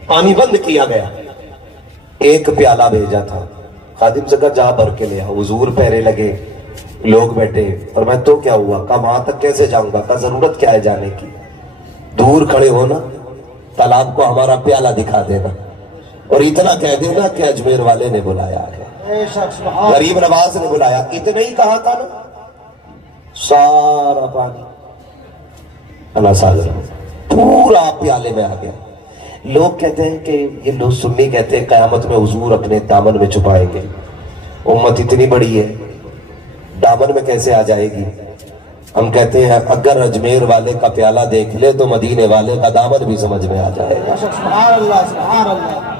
پانی بند کیا گیا. ایک پیالہ بھیجا تھا، خادم سے کہا جا بھر کے لے آؤ. حضور پہرے لگے، لوگ بیٹھے. اور میں تو کیا ہوا؟ کہا وہاں تک کیسے جاؤں گا؟ کہا ضرورت کیا ہے جانے کی، دور کھڑے ہونا، تالاب کو ہمارا پیالہ دکھا دینا اور اتنا کہہ دینا کہ اجمیر والے نے بلایا ہے، بے شک. سبحان. غریب نواز نے بلایا. اتنے ہی کہا تھا نا، سارا پانی اللہ ساگر پورا پیالے میں آ گیا. لوگ کہتے ہیں کہ یہ لوگ سنی کہتے ہیں قیامت میں حضور اپنے دامن میں چھپائیں گے. امت اتنی بڑی ہے، دامن میں کیسے آ جائے گی؟ ہم کہتے ہیں اگر اجمیر والے کا پیالہ دیکھ لے تو مدینے والے کا دامن بھی سمجھ میں آ جائے گا. بے شک. سبحان اللہ سبحان اللہ.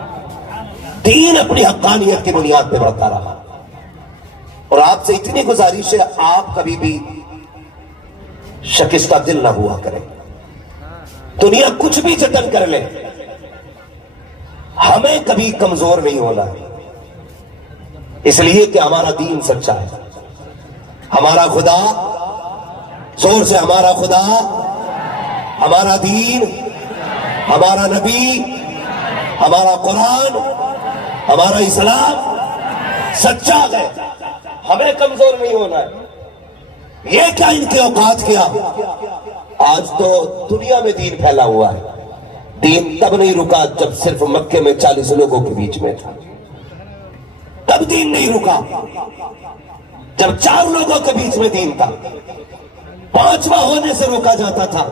دین اپنی حقانیت کی بنیاد پہ بڑھتا رہا. اور آپ سے اتنی گزارش ہے آپ کبھی بھی شکستہ دل نہ ہوا کریں. دنیا کچھ بھی جتن کر لے، ہمیں کبھی کمزور نہیں ہونا، اس لیے کہ ہمارا دین سچا ہے. ہمارا خدا، زور سے ہمارا خدا، ہمارا دین، ہمارا نبی ہمارا قرآن، ہمارا اسلام سچا ہے، ہمیں کمزور نہیں ہونا ہے۔ یہ کیا ان کے اوقات کیا؟ آج تو دنیا میں دین پھیلا ہوا ہے۔ دین تب نہیں رکا جب صرف مکے میں 40 لوگوں کے بیچ میں تھا، تب دین نہیں رکا۔ جب 4 لوگوں کے بیچ میں دین تھا، 5واں ہونے سے روکا جاتا تھا،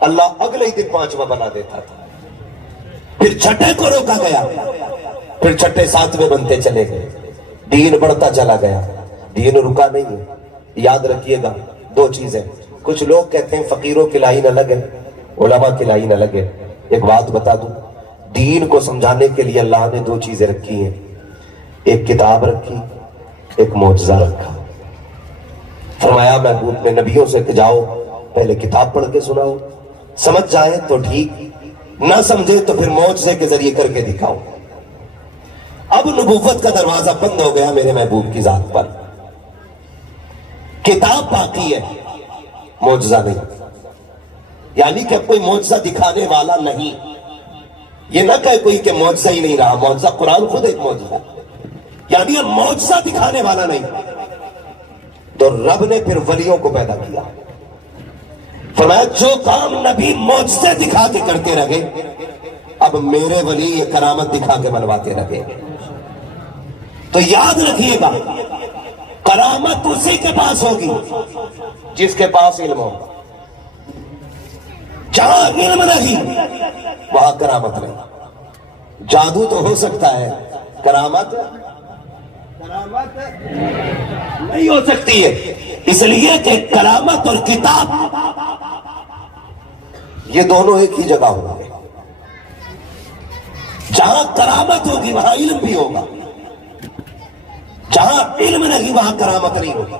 اللہ اگلے ہی دن 5واں بنا دیتا تھا۔ پھر چھٹے کو روکا گیا، پھر چھٹے 7ویں بنتے چلے گئے، دین بڑھتا چلا گیا، دین رکا نہیں ہے۔ یاد رکھیے گا 2 چیزیں۔ کچھ لوگ کہتے ہیں فقیروں کی لائن الگ ہے، علماء کی لائن الگ ہے۔ ایک بات بتا دوں، دین کو سمجھانے کے لیے اللہ نے 2 چیزیں رکھی ہیں، ایک کتاب رکھی، ایک معجزہ رکھا۔ فرمایا محبوب میں نبیوں سے کہ جاؤ پہلے کتاب پڑھ کے سناؤ، سمجھ جائیں تو ٹھیک، نہ سمجھے تو پھر معجزے کے ذریعے کر کے دکھاؤ۔ اب نبوت کا دروازہ بند ہو گیا میرے محبوب کی ذات پر، کتاب باقی ہے، معجزہ نہیں۔ یعنی کہ کوئی معجزہ دکھانے والا نہیں، یہ نہ کہے کوئی کہ معجزہ ہی نہیں رہا، معجزہ قرآن خود ایک معجزہ، یعنی یہ معجزہ دکھانے والا نہیں۔ تو رب نے پھر ولیوں کو پیدا کیا، فرمایا جو کام نبی معجزے دکھا کے کرتے رہے، اب میرے ولی یہ کرامت دکھا کے منواتے رہے۔ تو یاد رکھیے گا، کرامت اسی کے پاس ہوگی جس کے پاس علم ہوگا۔ جہاں علم نہیں وہاں کرامت نہیں۔ جادو تو ہو سکتا ہے، کرامت نہیں ہو سکتی ہے، اس لیے کہ کرامت اور کتاب یہ دونوں ایک ہی جگہ ہوں گے۔ جہاں کرامت ہوگی وہاں علم بھی ہوگا، جہاں علم نہیں وہاں کرامت نہیں ہوگی۔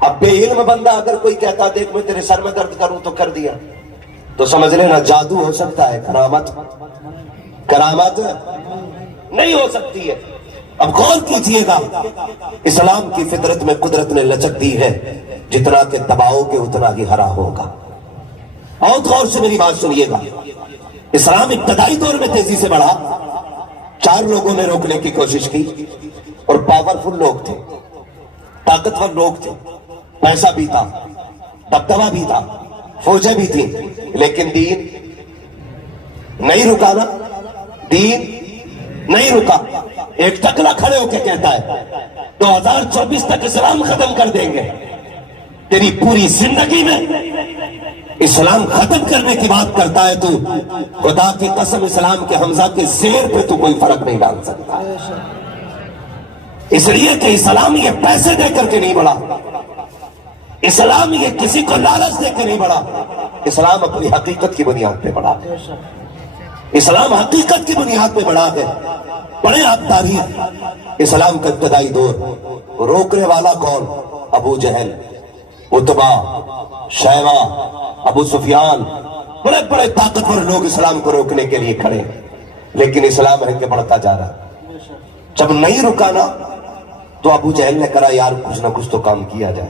اب بے علم بندہ اگر کوئی کہتا دیکھ میں تیرے سر میں درد کروں تو کر دیا، تو سمجھ لینا جادو ہو سکتا ہے، کرامت نہیں ہو سکتی ہے۔ اب غور کیجئے گا، اسلام کی فطرت میں قدرت نے لچک دی ہے، جتنا کہ دباؤ کے اتنا ہی ہرا ہوگا۔ اور غور سے میری بات سنیے گا، اسلام ابتدائی دور میں تیزی سے بڑھا، 4 لوگوں نے روکنے کی کوشش کی، اور پاورفل لوگ تھے، طاقتور لوگ تھے، پیسہ بھی تھا، دبدبہ بھی تھا، فوجیں بھی تھیں، لیکن دین نہیں رکا نا، دین نہیں رکا۔ ایک ٹکلا کھڑے ہو کے کہتا ہے 2024 تک اسلام ختم کر دیں گے، تیری پوری زندگی میں اسلام ختم کرنے کی بات کرتا ہے تو خدا کی قسم اسلام کے حمزہ کے زیر پہ تو کوئی فرق نہیں ڈال سکتا، اس لیے کہ اسلام یہ پیسے دے کر کے نہیں بڑھا، اسلام یہ کسی کو لالچ دے کے نہیں بڑھا، اسلام اپنی حقیقت کی بنیاد پہ بڑھا، اسلام حقیقت کی بنیاد پہ بڑھا ہے۔ پڑھیں آپ تاریخ، اسلام کا ابتدائی دور، روکنے والا کون؟ ابو جہل، عتبہ، شیبہ، ابو سفیان، بڑے بڑے طاقتور لوگ اسلام کو روکنے کے لیے کھڑے، لیکن اسلام ہے کہ بڑھتا جا رہا۔ جب نہیں رکا نا تو ابو جہل نے کہا یار کچھ نہ کچھ تو کام کیا جائے،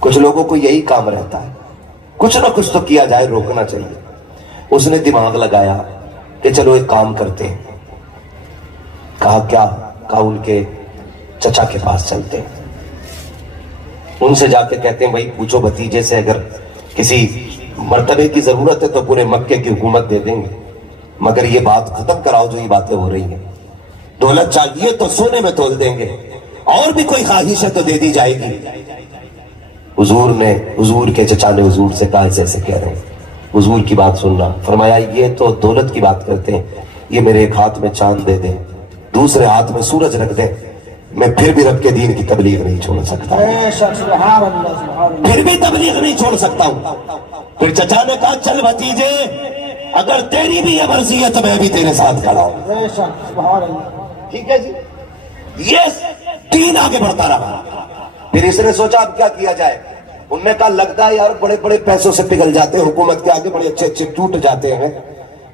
کچھ لوگوں کو یہی کام رہتا ہے، کچھ نہ کچھ تو کیا جائے، روکنا چاہیے۔ اس نے دماغ لگایا کہ چلو ایک کام کرتے ہیں۔ کہا کیا؟ کہا ان کے چچا کے پاس چلتے ہیں، ان سے جا کے کہتے ہیں بھائی پوچھو بھتیجے سے، اگر کسی مرتبے کی ضرورت ہے تو پورے مکے کی حکومت دے دیں گے، مگر یہ بات ختم کراؤ جو یہ باتیں ہو رہی ہیں، دولت چاہیے تو سونے میں تول دیں گے، اور بھی کوئی خواہش ہے تو دے دی جائے گی۔ حضور کے چچا نے حضور سے کہا ایسے ایسے کہہ رہے ہیں، حضور کی بات سننا، فرمایا یہ تو دولت کی بات کرتے ہیں، یہ میرے ایک ہاتھ میں چاند دے دیں، دوسرے ہاتھ میں سورج رکھ دیں، میں پھر بھی رب کے دین کی تبلیغ نہیں چھوڑ سکتا، پھر بھی تبلیغ نہیں چھوڑ سکتا ہوں۔ پھر چچا نے کہا چل بھتیجے اگر تیری بھی یہ مرضی ہے تو میں بھی تیرے ساتھ کھڑا ہوں، ٹھیک ہے جی۔ یہ دین آگے بڑھتا رہا۔ پھر اس نے سوچا اب کیا کیا جائے، انہوں نے کہا لگتا ہے یار بڑے بڑے پیسوں سے پگھل جاتے ہیں، حکومت کے آگے بڑے اچھے اچھے ٹوٹ جاتے ہیں،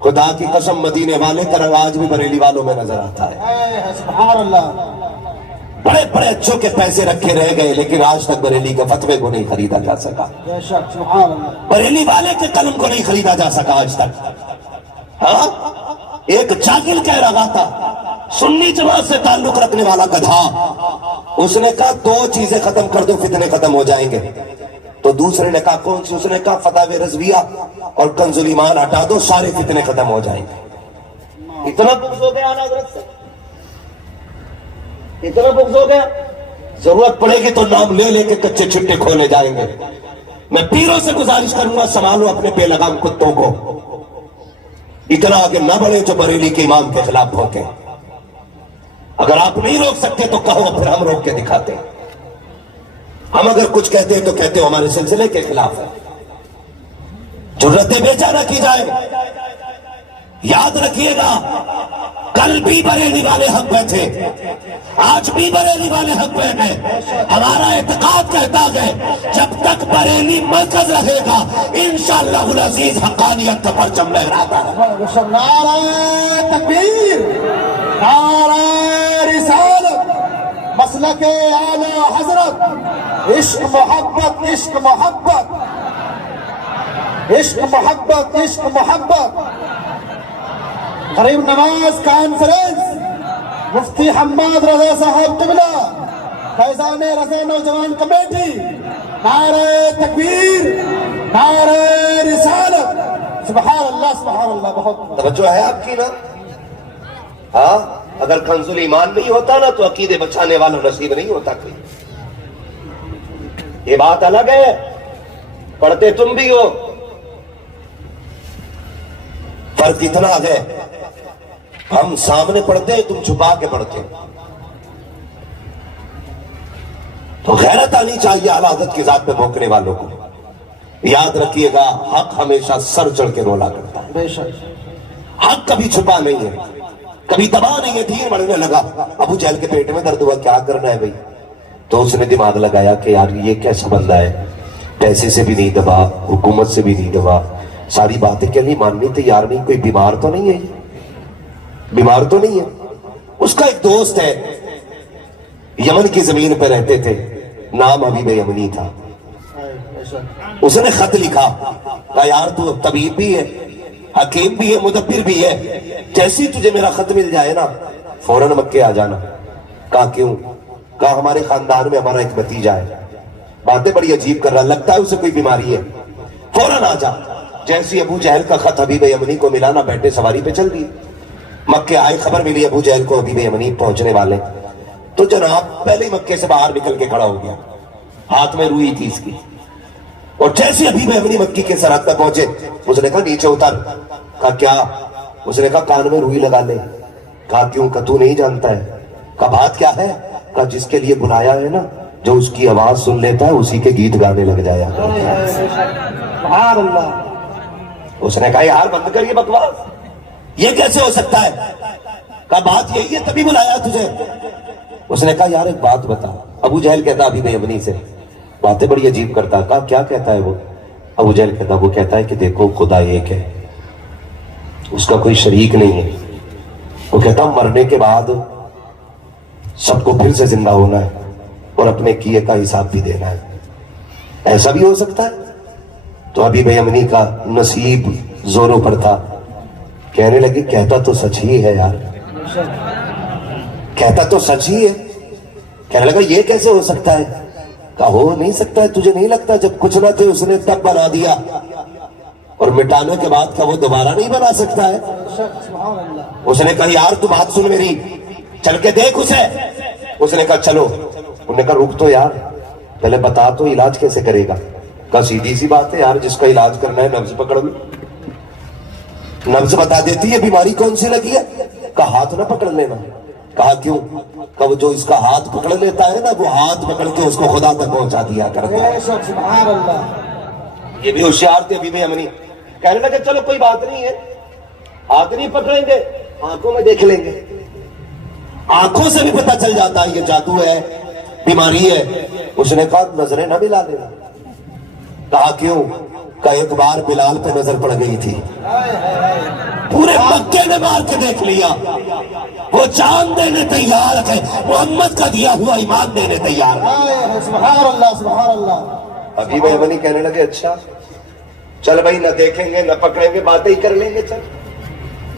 خدا کی قسم مدینے والے کا رنگ آج بھی بریلی والوں میں نظر آتا ہے، سبحان اللہ۔ بڑے بڑے اچھوں کے پیسے رکھے رہ گئے لیکن آج تک بریلی کے فتوے کو نہیں خریدا جا سکا، بے شک سبحان اللہ۔ بریلی والے کے قلم کو نہیں خریدا جا سکا آج تک۔ ہاں ایک جاگل کہہ رہا تھا سنی جماعت سے تعلق رکھنے والا گدھا، اس نے کہا 2 چیزیں ختم کر دو فتنے ختم ہو جائیں گے. تو دوسرے نے کہا کون سی؟ اس نے کہا فتاوی رضویہ اور کنز الایمان ہٹا دو، سارے فتنے ختم ہو جائیں گے. اتنا بغض ہو گیا حضرت سے، اتنا بغض ہو گیا. ضرورت پڑے گی تو نام لے لے کے کچے چھٹے کھولے جائیں گے. میں پیروں سے گزارش کروں گا سنبھالو اپنے بے لگام کتوں کو، اتنا آگے نہ بڑھے جو بریلی کے امام کے خلاف بھوکے. اگر آپ نہیں روک سکتے تو کہو، پھر ہم روک کے دکھاتے ہیں. ہم اگر کچھ کہتے ہیں تو کہتے ہیں ہمارے سلسلے کے خلاف ہے. جرأتیں بیچا نہ کی جائے. یاد رکھیے گا کل بھی بریلی والے حق پہ تھے، آج بھی بریلی والے حق پہ ہیں. ہمارا اعتقاد کہتا ہے جب تک بریلی مرکز رہے گا انشاءاللہ العزیز حقانیت کا پرچم لہراتا ہے. نعرہ تکبیر، نعرہ رسالت، مسلک اعلی حضرت، عشق محبت، عشق محبت، عشق محبت، عشق محبت. غریب نواز کانفرنس، مفتی حماد رضا صاحب قبلہ، فیضان رضا نوجوان کمیٹی، نعرہ تکبیر، نعرہ رسالت. سبحان اللہ سبحان اللہ. بہت توجہ ہے آپ کی نا؟ ہاں اگر کنز الایمان نہیں ہوتا نا تو عقیدے بچانے والا نصیب نہیں ہوتا کوئی. یہ بات الگ ہے، پڑھتے تم بھی ہو. فرق اتنا ہے ہم سامنے پڑھتے ہیں، تم چھپا کے پڑھتے ہو. تو غیرت آنی چاہیے اعلیٰ حضرت کی ذات پہ بھونکنے والوں کو. یاد رکھیے گا حق ہمیشہ سر چڑھ کے رولا کرتا ہے. بے شک حق کبھی چھپا نہیں ہے، کبھی دبا نہیں ہے. دین بڑھنے لگا، ابو جہل کے پیٹ میں درد ہوا، کیا کرنا ہے بھائی؟ تو اس نے دماغ لگایا کہ یار یہ کیسا بندہ ہے، پیسے سے بھی نہیں دبا، حکومت سے بھی نہیں دبا، ساری باتیں کیا نہیں ماننی تیار نہیں. کوئی بیمار تو نہیں ہے، بیمار تو نہیں ہے. اس کا ایک دوست ہے، یمن کی زمین پہ رہتے تھے، نام حبیب یمنی تھا. اس نے خط لکھا، کہا یار تو طبیب بھی ہے، حکیم بھی ہے، مدبر بھی ہے، جیسی تجھے میرا خط مل جائے نا فوراً مکے آ جانا. کہا کیوں؟ کہا ہمارے خاندان میں ہمارا ایک بھتیجا ہے، باتیں بڑی عجیب کر رہا، لگتا ہے اسے کوئی بیماری ہے، فوراً آ جا. جیسی ابو جہل کا خط حبیب یمنی کو ملا نا، بیٹھے سواری پہ چل دی. مکے آئے، خبر ملی ابو جہل کو حبیب یمنی پہنچنے والے. تو جناب پہلے ہی مکے سے باہر نکل کے کھڑا ہو گیا، ہاتھ میں روئی تھی اس کی. اور جیسے حبیب یمنی مکی کے سرحد پہ پہنچے، اس نے کہا نیچے اتر. کہا کیا؟ اس نے کہا کان میں روئی لگا لے. کہا کیوں؟ کہ تو نہیں جانتا ہے. کہا بات کیا ہے؟ کہا جس کے لیے بلایا ہے نا، جو اس کی آواز سن لیتا ہے اسی کے گیت گانے لگ جایا. سبحان اللہ. اس نے کہا یار بند کر یہ بکواس، یہ کیسے ہو سکتا ہے؟ کہا بات یہی ہے تبھی بلایا تجھے. اس نے کہا یار ایک بات بتا. ابو جہل کہتا حبیب یمنی سے، باتیں بڑی عجیب کرتا. کہا کیا کہتا ہے وہ؟ ابو جہل کہتا، وہ کہتا ہے کہ دیکھو خدا ایک ہے، اس کا کوئی شریک نہیں ہے. وہ کہتا مرنے کے بعد سب کو پھر سے زندہ ہونا ہے اور اپنے کیے کا حساب بھی دینا ہے. ایسا بھی ہو سکتا ہے؟ تو حبیب یمنی کا نصیب زوروں پر تھا. کہنے لگے کہتا تو سچ ہی ہے یار، کہتا تو سچ ہی ہے. کہنے لگا یہ کیسے ہو سکتا ہے؟ کہا ہو نہیں سکتا ہے، تجھے نہیں لگتا جب کچھ نہ تھے اس نے تب بنا دیا، اور مٹانے کے بعد کا وہ دوبارہ نہیں بنا سکتا ہے. سبحان اللہ. اس نے کہا یار تو بات سن میری، چل کے دیکھ اسے. اس نے کہا چلو. انہوں نے کہا رک تو یار، پہلے بتا تو علاج کیسے کرے گا. کہا سیدھی سی بات ہے یار، جس کا علاج کرنا ہے نبض پکڑ لو، نبض بتا دیتی ہے بیماری کون سی لگی ہے. کہا ہاتھ نہ پکڑ لینا. کہا کیوں؟ کہا وہ جو اس کا ہاتھ پکڑ لیتا ہے نا، وہ ہاتھ پکڑ کے اس کو خدا تک پہنچا دیا کرتا ہے. سبحان اللہ. یہ بھی ہوشیار تھے حبیب یمنی. کہنے لگے چلو کوئی بات نہیں ہے، ہاتھ نہیں پکڑیں گے، آنکھوں میں دیکھ لیں گے. آنکھوں سے بھی پتہ چل جاتا ہے یہ جادو ہے، بیماری ہے. اس نے کہا نظریں نہ ملا دینا. کہا کیوں؟ کہا ایک بار بلال پہ نظر پڑ گئی تھی، پورے مکے نے مار کے دیکھ لیا، وہ جان دینے تیار ہے، محمد کا دیا ہوا ایمان دینے تیار ہے. سبحان اللہ سبحان اللہ. حبیب یمنی کہنے لگے اچھا چل بھائی، نہ دیکھیں گے نہ پکڑیں گے، باتیں ہی کر لیں گے. چل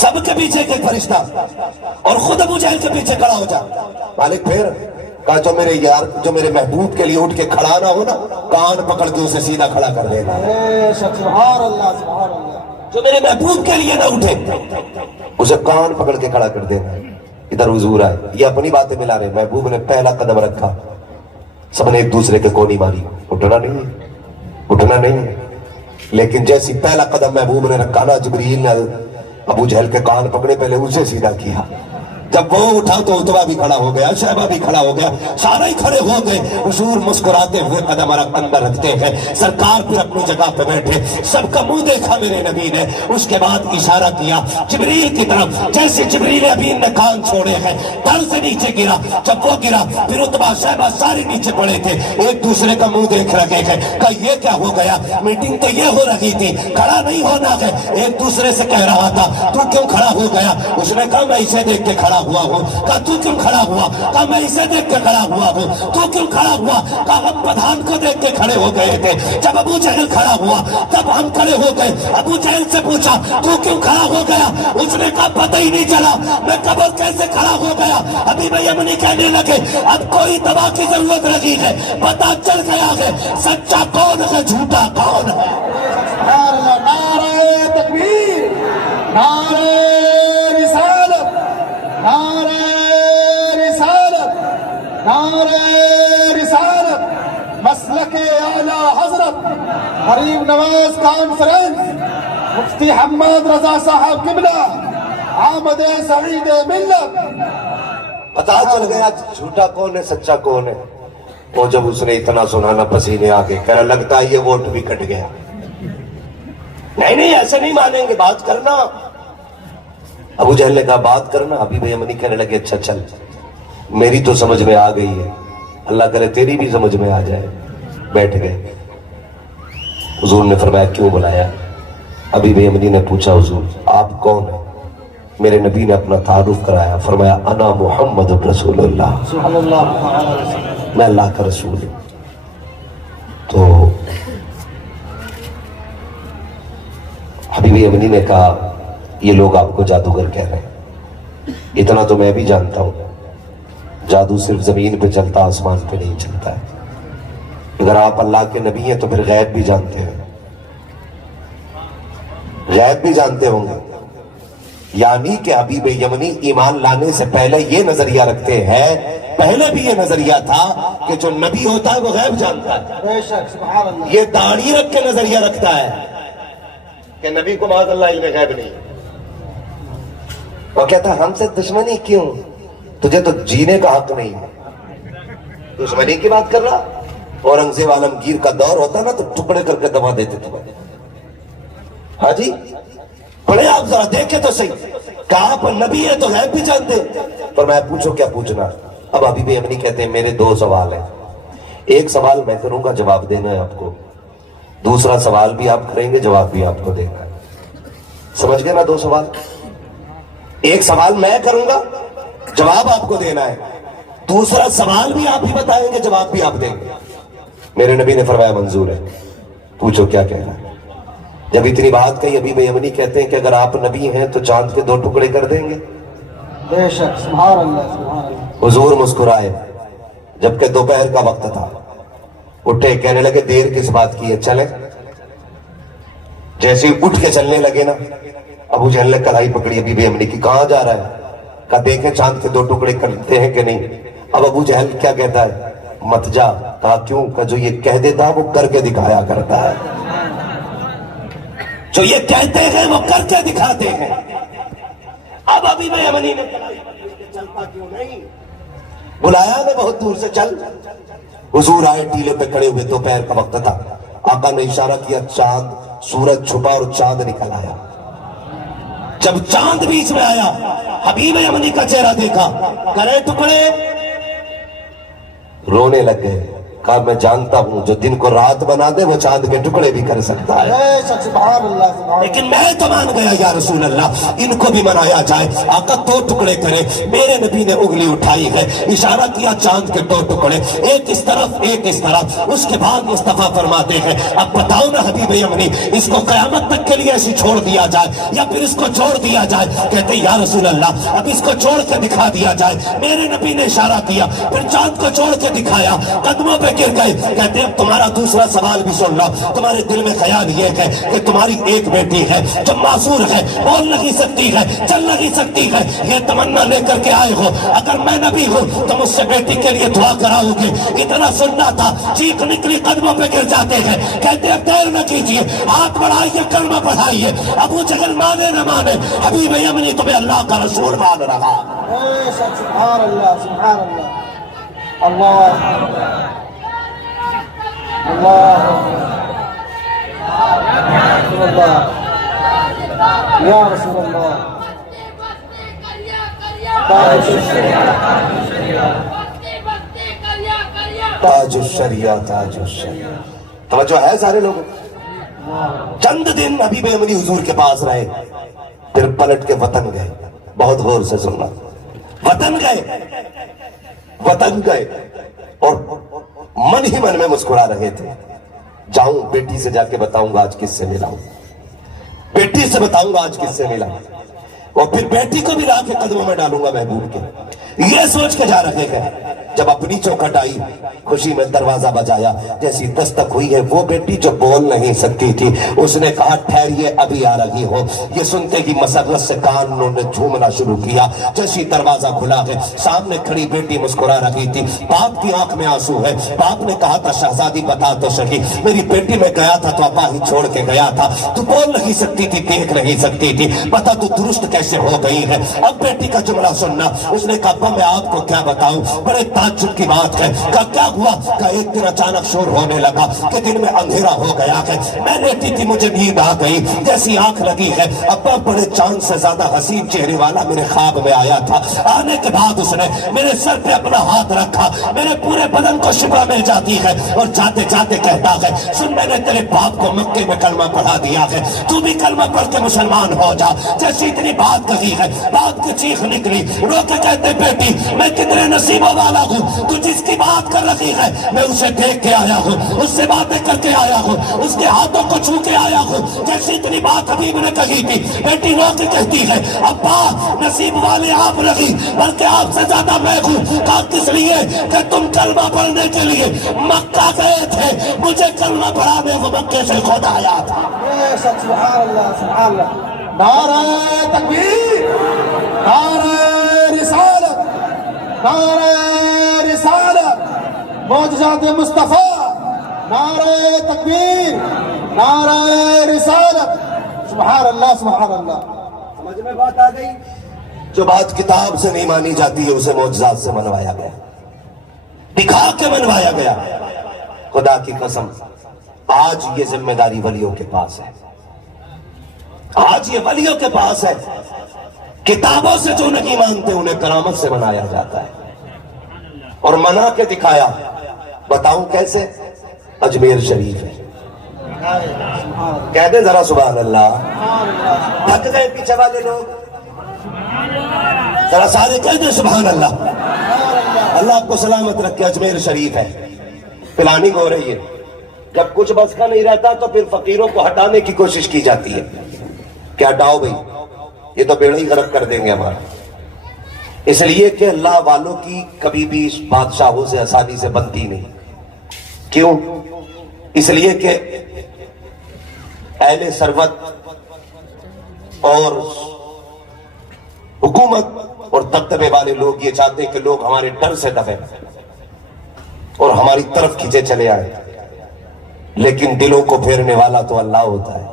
سب کے پیچھے ایک فرشتہ اور خود ابو جہل کے پیچھے کھڑا ہو جا. مالک پھر کہا جو میرے یار جو میرے محبوب کے لیے اٹھ کے کھڑا نہ ہو نا, کان پکڑ کے اسے سیدھا کھڑا کر دینا. بے شک سبحان اللہ سبحان اللہ. جو میرے محبوب کے لیے نہ اٹھے اسے کان پکڑ کے کھڑا کر دینا. ادھر حضور آئے, یہ اپنی باتیں ملا رہے. محبوب نے پہلا قدم رکھا, سب نے ایک دوسرے کے کونی ماری. اٹھنا نہیں ہے, اٹھنا نہیں ہے. لیکن جیسی پہلا قدم محبوب نے رکھا نا, جبریل نے ابو جہل کے کان پکڑے, پہلے اسے سیدھا کیا. جب وہ اٹھا تو اتبا بھی کھڑا ہو گیا, شیبہ بھی کھڑا ہو گیا, سارے ہی کھڑے ہو گئے. حضور مسکراتے ہوئے قدم اندر رکھتے ہیں. سرکار پھر اپنی جگہ پہ بیٹھے, سب کا منہ دیکھا میرے نبی نے. اس کے بعد اشارہ کیا جبریل کی طرف. جیسے جبریل امین نے کان چھوڑے ہیں, در سے نیچے گرا. جب وہ گرا پھر اتبا شیبہ سارے نیچے پڑے تھے, ایک دوسرے کا منہ دیکھ رہے ہیں. کہ یہ کیا ہو گیا, میٹنگ تو یہ ہو رہی تھی, کھڑا نہیں ہونا ہے. ایک دوسرے سے کہہ رہا تھا تو کیوں کھڑا ہو گیا. اس نے کہا میں اسے دیکھ کے کھڑا ہوا ہوں. کہا تو کیوں کھڑا ہوا, کہا میں اسے دیکھ کے کھڑا ہوا ہوں. تو کیوں کھڑا ہوا, کہا ہم پٹھان کو دیکھ کے کھڑے ہو گئے تھے. جب ابو جہل کھڑا ہوا تب ہم کھڑے ہو گئے. ابو جہل سے پوچھا تو کیوں کھڑا ہو گیا, اس نے کہا پتہ ہی نہیں چلا میں کب اور کیسے کھڑا ہو گیا. ابھی میں یمنی کہنے لگے اب کوئی دوا کی ضرورت لگی ہے, پتہ چل گیا ہے سچا کون ہے جھوٹا کون ہے. سبحان اللہ. نعرہ تکبیر, نعرہ رسالت, نعرہ رسالت, نعرہ رسالت. مسلک اعلی حضرت غریب نواز کانفرنس, مفتی حماد رضا صاحب قبلہ, آمد سعید ملت. پتا چل گیا جھوٹا کون ہے سچا کون ہے. وہ جب اس نے اتنا سنانا پسینے آگے, کہہ لگتا ہے یہ ووٹ بھی کٹ گیا. نہیں نہیں ایسے نہیں مانیں گے, بات کرنا. ابو جہل نے کہا بات کرنا. ابھی بھائی امنی کہنے لگے اچھا چل, میری تو سمجھ میں آ گئی ہے, اللہ کرے تیری بھی سمجھ میں آ جائے. بیٹھ گئے. حضور نے فرمایا کیوں بلایا. ابھی بھائی امنی نے پوچھا حضور آپ کون ہیں. میرے نبی نے اپنا تعارف کرایا, فرمایا انا محمد رسول اللہ, صلی اللہ علیہ وسلم. میں اللہ کا رسول ہوں. تو حبیب امنی نے کہا یہ لوگ آپ کو جادوگر کہہ رہے ہیں. اتنا تو میں بھی جانتا ہوں, جادو صرف زمین پہ چلتا, آسمان پہ نہیں چلتا ہے. اگر آپ اللہ کے نبی ہیں تو پھر غیب بھی جانتے ہیں, غیب بھی جانتے ہوں گے. یعنی کہ حبیب یمنی ایمان لانے سے پہلے یہ نظریہ رکھتے ہیں, پہلے بھی یہ نظریہ تھا کہ جو نبی ہوتا ہے وہ غیب جانتا ہے. بے شک سبحان اللہ. یہ داڑھی رکھ کے نظریہ رکھتا ہے کہ نبی کو معاذ اللہ علم غیب نہیں. وہ کہتا ہم سے دشمنی کیوں, تجھے تو جینے کا حق نہیں. دشمنی کی بات کر رہا. اورنگزیب عالمگیر کا دور ہوتا نا تو ٹکڑے کر کے دبا دیتے تھے. ہاں جی پڑھے آپ ذرا دیکھیں تو صحیح, کہا آپ نبی ہے تو غیب بھی جانتے. پر میں پوچھو کیا پوچھنا. اب ابھی بھی امنی کہتے ہیں میرے دو سوال ہیں, ایک سوال میں کروں گا جواب دینا ہے آپ کو, دوسرا سوال بھی آپ کریں گے جواب بھی آپ کو دینا ہے. سمجھ گئے نا دو سوال. ایک سوال میں کروں گا جواب آپ کو دینا ہے, دوسرا سوال بھی آپ ہی بتائیں گے جواب بھی آپ دیں گے. میرے نبی نے فرمایا منظور ہے, پوچھو کیا کہنا ہے. جب اتنی بات کہی ابھی بھائی یمنی کہتے ہیں کہ اگر آپ نبی ہیں تو چاند کے 2 ٹکڑے کر دیں گے. بے شک سبحان اللہ سبحان اللہ. حضور مسکرائے, جبکہ دوپہر کا وقت تھا. اٹھے, کہنے لگے دیر کس بات کی ہے, چلیں. جیسے ہی اٹھ کے چلنے لگے نا, ابو جہل نے کلائی پکڑی ابھی بھائی یمنی کی, کہاں جا رہا ہے. کہا دیکھیں چاند کے 2 ٹکڑے کرتے ہیں کہ نہیں. اب ابو جہل کیا کہتا ہے, مت جا. کہا کیوں, کہ جو یہ کہہ دیتا وہ کر کے دکھایا کرتا ہے. جو یہ کہتے ہیں وہ کر کے دکھاتے ہیں. اب ابھی میں یمنی نے چلتا کیوں نہیں, بلایا نے بہت دور سے, چل. حضور آئے, ٹیلے پہ کھڑے ہوئے, دوپہر کا وقت تھا. آقا نے اشارہ کیا, چاند, سورج چھپا اور چاند نکل آیا. جب چاند بیچ میں آیا, حبیب یمنی کا چہرہ دیکھا, کرے ٹکڑے, رونے لگ گئے. کہا میں جانتا ہوں جو دن کو رات بنا دے وہ چاند کے ٹکڑے بھی کر سکتا ہے، بے شک سبحان اللہ سبحان لیکن میں تو مان گیا یا رسول اللہ ان کو بھی منایا جائے۔ آقا 2 ٹکڑے کرے، میرے نبی نے انگلی اٹھائی ہے، اشارہ کیا چاند کے 2 ٹکڑے، ایک اس طرف ایک اس طرف۔ اس کے بعد مصطفیٰ فرماتے ہیں اب بتاؤ نا حبیب یمنی، اس کو قیامت تک کے لیے ایسی چھوڑ دیا جائے یا پھر اس کو چھوڑ دیا جائے؟ کہتے یا رسول اللہ اب اس کو چھوڑ کے دکھا دیا جائے۔ میرے نبی نے اشارہ کیا، پھر چاند کو چھوڑ کے دکھایا، قدموں پہ گر گئے۔ کہتے اب تمہارا دوسرا سوال بھی سن لو، تمہارے دل میں خیال یہ ہے کہ تمہاری ایک بیٹی ہے جو معذور ہے، بول نہیں سکتی ہے، چل نہیں سکتی ہے، یہ تمنا لے کر کے آئے ہو، اگر میں نبی ہوں تو مجھ سے بیٹی کے لیے دعا کراؤ گے؟ اتنا سننا تھا، چیخ نکلی، قدموں پہ گر جاتے ہیں۔ کہتے اب دیر نہ کیجیے، ہاتھ بڑھائیے، کلمہ پڑھائیے۔ ابو جہل مانے نہ مانے، حبیب یمنی تمہیں اللہ کا رسول مان رہا۔ بے شک سبحان اللہ سبحان اللہ اللہ اللہ یا رسول اللہ تاج الشریعہ تاج الشریعہ۔ توجہ ہے سارے لوگوں؟ چند دن حبیب یمنی حضور کے پاس رہے، پھر پلٹ کے وطن گئے۔ بہت غور سے سننا، وطن گئے، وطن گئے اور من ہی من میں مسکرا رہے تھے، جاؤں بیٹی سے جا کے بتاؤں گا آج کس سے ملا ہوں، بیٹی سے بتاؤں گا آج کس سے ملا ہوں، اور پھر بیٹی کو بھی لا کے قدموں میں ڈالوں گا محبوب کے۔ یہ سوچ کے جا رہے ہیں، جب اپنی چوکھٹ آئی، خوشی میں دروازہ بجایا، جیسی دستک ہوئی ہے وہ بیٹی جو بول نہیں سکتی تھی، اس نے کہا ٹھہریے ابھی آ رہی ہو۔ یہ سنتے ہی مسرت سے کانوں نے جھومنا شروع کیا۔ جیسی دروازہ کھلا ہے، سامنے کھڑی بیٹی مسکرا رہی تھی، باپ کی آنکھ میں آنسو ہے۔ باپ نے کہا تھا شہزادی بتا تو صحیح، میری بیٹی میں گیا تھا تو ابا ہی چھوڑ کے گیا تھا، تو بول نہیں سکتی تھی، دیکھ نہیں سکتی تھی، بتا تو درست کیسے ہو گئی ہے؟ اب بیٹی کا جملہ سننا۔ اس نے کہا ابا میں آپ کو کیا بتاؤں، بڑے تعجب کی بات ہے۔ کہا کیا ہوا؟ کہا ایک دن اچانک شور ہونے لگا کہ دن میں اندھیرا ہو گیا ہے، میں لیٹی تھی، مجھے نیند آ گئی، جیسی آنکھ لگی ہے ابا بڑے چاند سے زیادہ حسین چہرے والا میرے خواب میں آیا تھا۔ آنے کے بعد اس نے میرے سر پہ اپنا ہاتھ رکھا، میرے پورے بدن کو شفا مل جاتی ہے، اور جاتے جاتے کہتا ہے سن میں نے تیرے باپ کو مکے میں کلمہ پڑھا دیا ہے، تو بھی کلمہ پڑھ کے مسلمان ہو جا۔ جیسی اتنی بات کہی ہے، بات کی چیخ نکلی، رو کے کہتے بیٹی میں کتنے نصیبوں والا ہوں، تو جس کی بات کر رہی ہے میں اسے دیکھ کے آیا ہوں، اس سے باتیں کر کے آیا ہوں، اس کے ہاتھوں کو چھو کے آیا ہوں۔ جیسی اتنی بات حبیب نے کہی تھی، بیٹی رو کے کہتی ہے ابا نصیب والے آپ نہیں بلکہ آپ سے زیادہ میں ہوں۔ کہا کس لیے؟ کہ تم کلمہ پڑھنے کے لیے مکہ گئے تھے، مجھے کلمہ پڑھانے وہ مکے سے خود آیا تھا۔ بے شک سبحان اللہ سبحان اللہ۔ نعرہ تکبیر، نعرہ رسالت، نعرہ رسالت، معجزات مصطفیٰ، نعرہ تکبیر، نعرہ رسالت، سبحان اللہ سبحان اللہ۔ سمجھ میں بات آ گئی؟ جو بات کتاب سے نہیں مانی جاتی ہے اسے معجزات سے منوایا گیا، دکھا کے منوایا گیا۔ خدا کی قسم آج یہ ذمہ داری ولیوں کے پاس ہے، آج یہ ولیوں کے پاس ہے۔ کتابوں سے جو نہیں مانتے انہیں کرامت سے منایا جاتا ہے، اور منا کے دکھایا۔ بتاؤں کیسے؟ اجمیر شریف ہے، کہہ دے ذرا سبحان اللہ۔ تھک گئے پیچھے والے لوگ؟ ذرا سارے کہہ دیں سبحان اللہ۔ اللہ آپ کو سلامت رکھے۔ اجمیر شریف ہے، پلاننگ ہو رہی ہے، جب کچھ بس کا نہیں رہتا تو پھر فقیروں کو ہٹانے کی کوشش کی جاتی ہے کہ ہٹاؤ بھائی، یہ تو بیڑا ہی غرق کر دیں گے ہمارا۔ اس لیے کہ اللہ والوں کی کبھی بھی بادشاہوں سے آسانی سے بنتی نہیں۔ کیوں؟ اس لیے کہ اہل ثروت اور حکومت اور دبدبے والے لوگ یہ چاہتے ہیں کہ لوگ ہمارے ڈر سے دبے اور ہماری طرف کھینچے چلے آئے، لیکن دلوں کو پھیرنے والا تو اللہ ہوتا ہے۔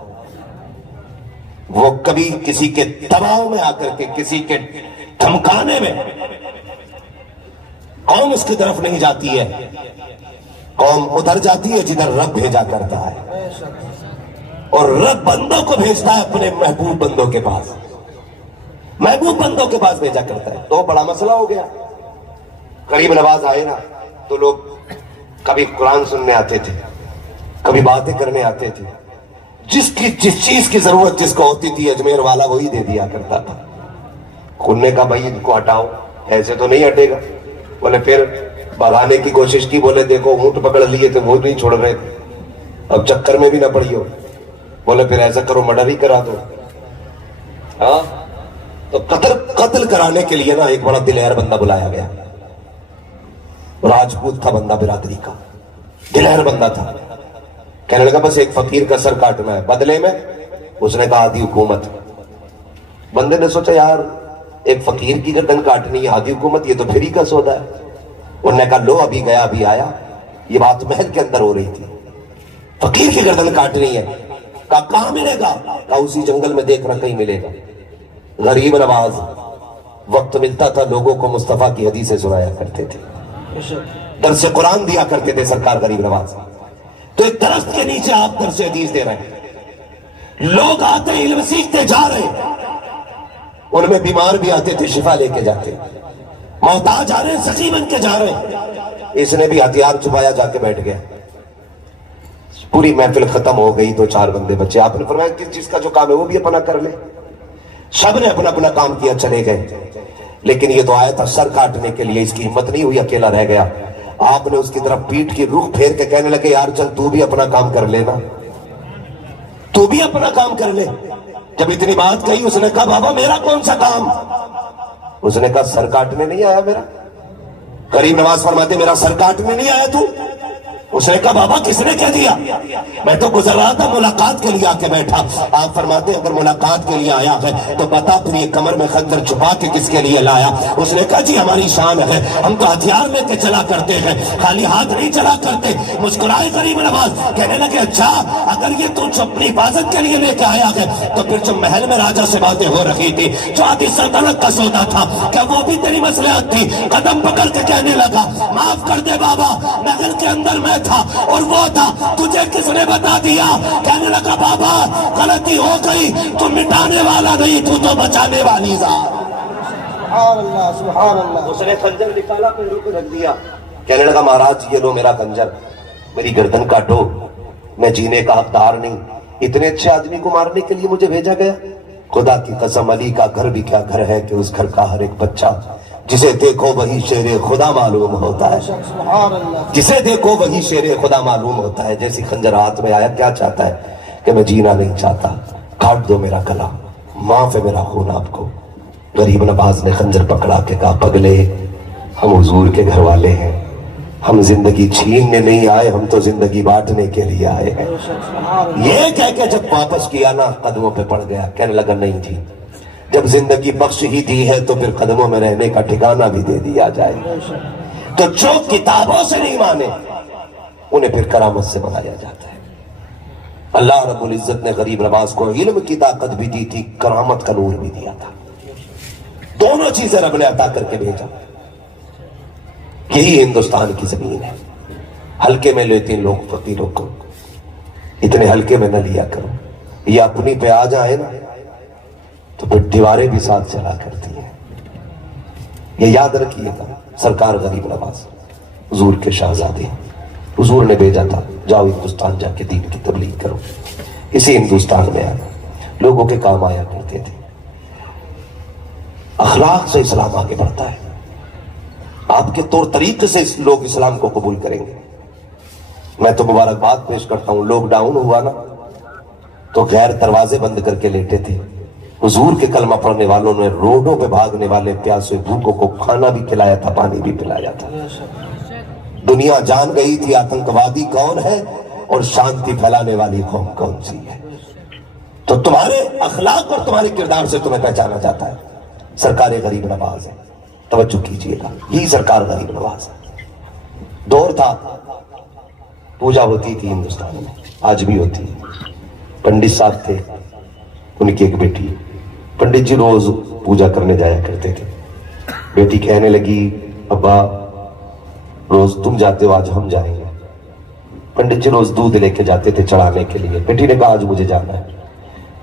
وہ کبھی کسی کے دباؤ میں آ کر کے، کسی کے دھمکانے میں قوم اس کی طرف نہیں جاتی ہے، قوم ادھر جاتی ہے جدھر رب بھیجا کرتا ہے، اور رب بندوں کو بھیجتا ہے اپنے محبوب بندوں کے پاس، محبوب بندوں کے پاس بھیجا کرتا ہے۔ تو بڑا مسئلہ ہو گیا، غریب نواز آئے نا تو لوگ کبھی قرآن سننے آتے تھے، کبھی باتیں کرنے آتے تھے، جس چیز کی ضرورت جس کو ہوتی تھی اجمیر والا وہی دے دیا کرتا تھا۔ انہوں نے کہا بھائی ان کو ہٹاؤ، ایسے تو نہیں ہٹے گا۔ بولے پھر بھگانے کی کوشش کی، بولے دیکھو اونٹ پکڑ لیے تھے وہ نہیں چھوڑ رہے تھے، اب چکر میں بھی نہ پڑی ہو۔ بولے پھر ایسا کرو مرڈر ہی کرا دو۔ ہاں تو قتل کرانے کے لیے نا ایک بڑا دلیر بندہ بلایا گیا، راجپوت تھا بندہ، برادری کا دلیر بندہ تھا۔ کہنے لگا بس ایک فقیر کا سر کاٹنا ہے، بدلے میں اس نے کہا آدھی حکومت۔ بندے نے سوچا یار ایک فقیر کی گردن کاٹنی ہے، آدھی حکومت، یہ تو پھر ہی کا سودا ہے۔ انہوں نے کہا لو ابھی گیا ابھی آیا، یہ بات محل کے اندر ہو رہی تھی، فقیر کی گردن کاٹنی ہے۔ کہا کہاں ملے گا؟ کہا اسی جنگل میں دیکھ رہا کہیں ملے گا۔ غریب نواز وقت ملتا تھا لوگوں کو مصطفیٰ کی حدیثیں سنایا کرتے تھے، درس قرآن دیا کرتے تھے سرکار غریب نواز۔ تو ایک درخت کے نیچے آپ درس حدیث دے رہے ہیں، لوگ آتے علم سیکھتے جا رہے ہیں، ان میں بیمار بھی آتے تھے شفا لے کے جاتے، محتاج آ رہے ہیں سخی بن کے جا رہے ہیں۔ اس نے بھی ہتھیار چھپایا جا کے بیٹھ گیا۔ پوری محفل ختم ہو گئی، دو چار بندے بچے، آپ نے فرمایا کس چیز کا جو کام ہے وہ بھی اپنا کر لے۔ سب نے اپنا اپنا کام کیا، چلے گئے، لیکن یہ تو آیا تھا سر کاٹنے کے لیے، اس کی ہمت نہیں ہوئی، اکیلا رہ گیا۔ آپ نے اس کی طرف پیٹ کی رخ پھیر کے کہنے لگے یار چل تو بھی اپنا کام کر لینا، تو بھی اپنا کام کر لے۔ جب اتنی بات کہی اس نے کہا بابا میرا کون سا کام؟ اس نے کہا سر کاٹنے نہیں آیا میرا۔ غریب نواز فرماتے میرا سر کاٹنے نہیں آیا تو؟ اس نے کہا بابا کس نے کہہ دیا؟ میں تو گزر رہا تھا ملاقات کے لیے آ کے بیٹھا۔ آپ فرماتے اگر ملاقات کے لیے آیا ہے تو بتا پھر یہ کمر میں خنجر چھپا کے کس کے لیے لایا؟ اس نے کہا جی ہماری شان ہے، ہم تو ہتھیار لے کے چلا کرتے ہیں، خالی ہاتھ نہیں چلا کرتے۔ مسکرائے غریب نواز، کہنے لگے اچھا اگر یہ تو اپنی حفاظت کے لیے لے کے آیا ہے تو پھر جو محل میں راجا سے باتیں ہو رہی تھی، جو آدھی سلطنت کا سودا تھا، کیا وہ بھی تیری مصلحت تھی؟ قدم پکڑ کے کہنے لگا معاف کر دے بابا، محل کے اندر میں تھا اور وہ تھا، تجھے کس نے بتا دیا؟ کہنے لگا بابا غلطی ہو گئی، تو مٹانے والا نہیں، تو بچانے والی ذات۔ سبحان اللہ سبحان اللہ۔ اس نے خنجر نکالا پہلو کو رکھ دیا، کہنے لگا مہاراج یہ لو میرا خنجر، میری گردن کاٹو، میں جینے کا حقدار نہیں، اتنے اچھے آدمی کو مارنے کے لیے مجھے بھیجا گیا۔ خدا کی قسم علی کا گھر بھی کیا گھر ہے کہ اس گھر کا ہر ایک بچہ جسے دیکھو وہی شیر خدا معلوم ہوتا ہے، سبحان اللہ۔ جسے دیکھو وہی شیر خدا معلوم ہوتا ہے۔ جیسی خنجر ہاتھ میں آیا کیا چاہتا ہے کہ میں جینا نہیں چاہتا، کاٹ دو میرا گلا، معاف ہے میرا خون آپ کو۔ غریب نواز نے خنجر پکڑا کے کہا پگلے ہم حضور کے گھر والے ہیں، ہم زندگی چھیننے نہیں آئے، ہم تو زندگی بانٹنے کے لیے آئے ہیں۔ یہ کہہ کے جب واپس کیا نا قدموں پہ پڑ گیا، کہنے لگا نہیں جی جب زندگی بخش ہی دی ہے تو پھر قدموں میں رہنے کا ٹھکانہ بھی دے دیا جائے۔ تو جو کتابوں سے نہیں مانے انہیں پھر کرامت سے بنایا جاتا ہے۔ اللہ رب العزت نے غریب نواز کو علم کی طاقت بھی دی تھی، کرامت کا نور بھی دیا تھا، دونوں چیزیں رب نے عطا کر کے بھیجا۔ یہی ہندوستان کی زمین ہے، ہلکے میں لیتے ہیں لوگ فقیروں کو، اتنے ہلکے میں نہ لیا کرو، یہ اپنی پہ آ جائے نا تو پھر دیواریں بھی ساتھ چلا کرتی ہیں۔ یہ یاد رکھیے گا، سرکار غریب نواز حضور کے شہزادے، حضور نے بھیجا تھا جاؤ ہندوستان جا کے دین کی تبلیغ کرو۔ اسی ہندوستان میں آیا، لوگوں کے کام آیا کرتے تھے۔ اخلاق سے اسلام آگے بڑھتا ہے، آپ کے طور طریقے سے لوگ اسلام کو قبول کریں گے۔ میں تو مبارکباد پیش کرتا ہوں، لاک ڈاؤن ہوا نا تو غیر دروازے بند کر کے لیٹے تھے، حضور کے کلمہ پڑھنے والوں نے روڈوں پہ بھاگنے والے پیاسے بھوکوں کو کھانا بھی کھلایا تھا، پانی بھی پلایا تھا۔ دنیا جان گئی تھی آتنکوادی کون ہے اور شانتی پھیلانے والی قوم کون سی ہے۔ تو تمہارے اخلاق اور تمہارے کردار سے تمہیں پہچانا جاتا ہے۔ سرکار غریب نواز ہے، توجہ کیجئے گا، یہی سرکار غریب نواز ہے۔ دور تھا پوجا ہوتی تھی ہندوستان میں، آج بھی ہوتی ہے۔ پنڈت صاحب تھے، ان کی ایک بیٹی، پنڈت جی روز پوجا کرنے جایا کرتے تھے۔ بیٹی کہنے لگی ابا روز تم جاتے ہو آج ہم جائیں گے۔ پنڈت جی روز دودھ لے کے جاتے تھے چڑھانے کے لیے، بیٹی نے کہا آج مجھے جانا ہے۔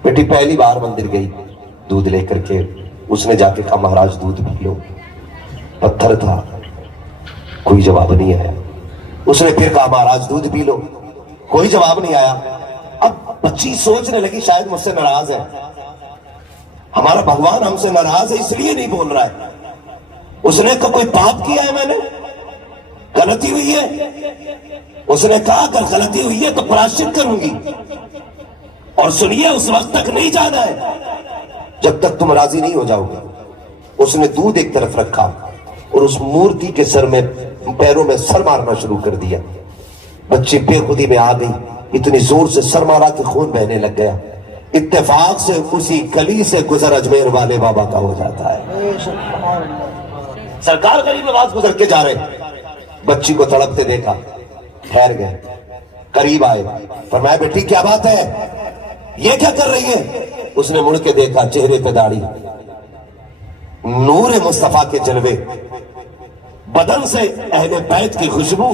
بیٹی پہلی بار مندر گئی دودھ لے کر کے، اس نے جا کے کہا مہاراج دودھ پی لو۔ پتھر تھا، کوئی جواب نہیں آیا۔ اس نے پھر کہا مہاراج دودھ پی لو، کوئی جواب نہیں آیا۔ اب بچی سوچنے لگی شاید مجھ سے ناراض ہے، ہمارا بھگوان ہم سے ناراض ہے اس لیے نہیں بول رہا ہے۔ اس نے کہا کوئی پاپ کیا ہے میں نے، غلطی ہوئی ہے؟ اس نے کہا اگر غلطی ہوئی ہے تو پراشچت کروں گی، اور سنیے اس وقت تک نہیں جانا ہے جب تک تم راضی نہیں ہو جاؤ گے۔ اس نے دودھ ایک طرف رکھا اور اس مورتی کے سر میں پیروں میں سر مارنا شروع کر دیا۔ بچی بے خودی میں آ گئی، اتنی زور سے سر مارا کہ خون بہنے لگ گیا۔ اتفاق سے اسی گلی سے گزر اجمیر والے بابا کا ہو جاتا ہے۔ سرکار غریب نواز گزر کے جا رہے، بچی کو تڑپتے دیکھا، ٹھہر گئے، قریب آئے، فرمایا بیٹی کیا بات ہے، یہ کیا کر رہی ہے؟ اس نے مڑ کے دیکھا، چہرے پہ داڑھی، نور مصطفیٰ کے جلوے، بدن سے اہل بیت کی خوشبو،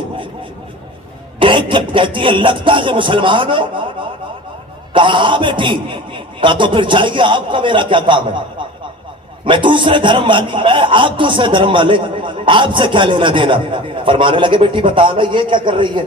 دیکھ کے کہتی ہے لگتا ہے مسلمان ہو؟ کہا ہاں بیٹی۔ کہا تو پھر جائیے، آپ کا میرا کیا کام ہے، میں دوسرے دھرم والی، میں آپ دوسرے دھرم والے، آپ سے کیا لینا دینا؟ فرمانے لگے بیٹی بتانا یہ کیا کر رہی ہے؟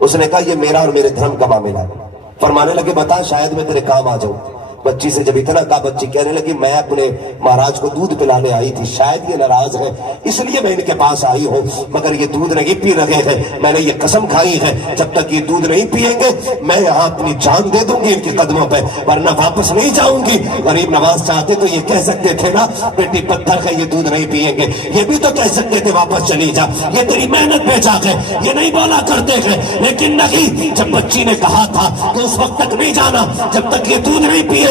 اس نے کہا یہ میرا اور میرے دھرم کا معاملہ ہے۔ فرمانے لگے بتا شاید میں تیرے کام آ جاؤں۔ بچی سے جب اتنا کہا، بچی کہنے لگی میں اپنے مہاراج کو دودھ پلانے آئی تھی، شاید یہ ناراض ہے اس لیے میں ان کے پاس آئی ہوں، مگر یہ دودھ نہیں پی رہے ہیں، میں نے یہ قسم کھائی ہے جب تک یہ دودھ نہیں پیئیں گے میں یہاں اپنی جان دے دوں گی ان کے قدموں پہ، ورنہ واپس نہیں جاؤں گی۔ غریب نواز چاہتے تو یہ کہہ سکتے تھے نا بیٹی پتھر ہے یہ دودھ نہیں پیئیں گے، یہ بھی تو کہہ سکتے تھے واپس چلی جا، یہ تیری محنت بیچا ہے، یہ نہیں بولا کرتے ہیں، لیکن نہیں، جب بچی نے کہا تھا کہ اس وقت تک نہیں جانا جب تک یہ دودھ نہیں پیئیں گے۔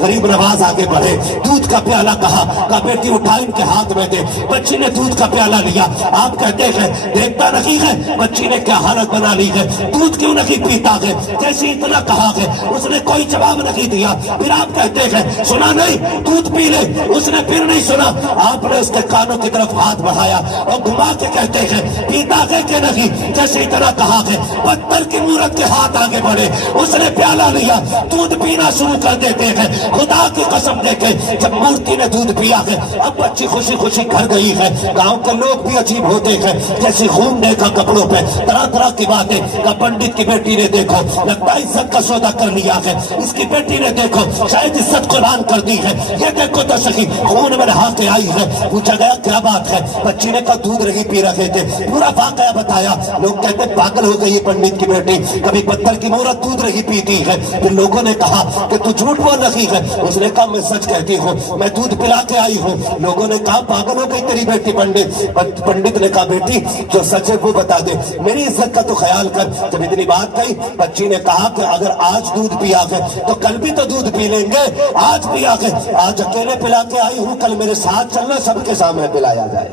غریب نواز آگے بڑھے، دودھ کا پیالہ کہا بیٹی اٹھا ان کے ہاتھ میں دے۔ بچی نے دودھ کا پیالہ لیا، آپ کہتے ہیں دیکھتا نہیں ہے بچی نے کیا حالت بنا لی ہے، دودھ کیوں نہیں پیتا ہے، جیسے اتنا کہا ہے اس نے کوئی جواب نہیں دیا۔ پھر آپ کہتے ہیں سنا نہیں دودھ پی لے، اس نے پھر نہیں سنا، آپ نے اس کے کانوں کی طرف ہاتھ بڑھایا اور گھما کے کہتے ہیں پیتا ہے کہ نہیں، جیسے اتنا کہا ہے پتھر کی مورت کے ہاتھ آگے بڑھے، اس نے پیالہ لیا، دودھ پینا شروع کر دیتے ہیں۔ خدا کی قسم دے کے جب مورتی نے دودھ پیا ہے اب بچی خوشی خوشی گھر گئی ہے۔ گاؤں کے لوگ بھی عجیب ہوتے ہیں، جیسے خون دیکھا کپڑوں پہ، طرح طرح کی باتیں، کہ پنڈت کی بیٹی نے دیکھو لگتا ہے عزت کا سودا کر لیا ہے، اس کی بیٹی نے دیکھو شاید عزت قربان کر دی ہے، یہ دیکھو تو صحیح خون میں نہا کے آئی ہے۔ پوچھا گیا کیا بات ہے، بچی نے کہا دودھ نہیں پی رہے تھے، پورا واقعہ بتایا۔ لوگ کہتے پاگل ہو گئی پنڈت کی بیٹی، کبھی پتھر کی مورت دودھ نہیں پیتی ہے۔ پھر لوگوں نے کہا کہ تو جھوٹ بول رہی ہے، اس نے کہا میں سچ کہتی ہوں، میں دودھ پلا کے آئی ہوں۔ لوگوں نے کہا پاگل ہو گئی تیری بیٹی پنڈت نے کہا بیٹی جو سچ ہے وہ بتا دے، میری عزت کا تو خیال کر۔ جب اتنی بات کہی بچی نے کہا کہ اگر آج دودھ پیا گئے تو کل بھی تو دودھ پی لیں گے، آج پیا گئے، آج اکیلے پلا کے آئی ہوں، کل میرے ساتھ چلنا سب کے سامنے پلایا جائے۔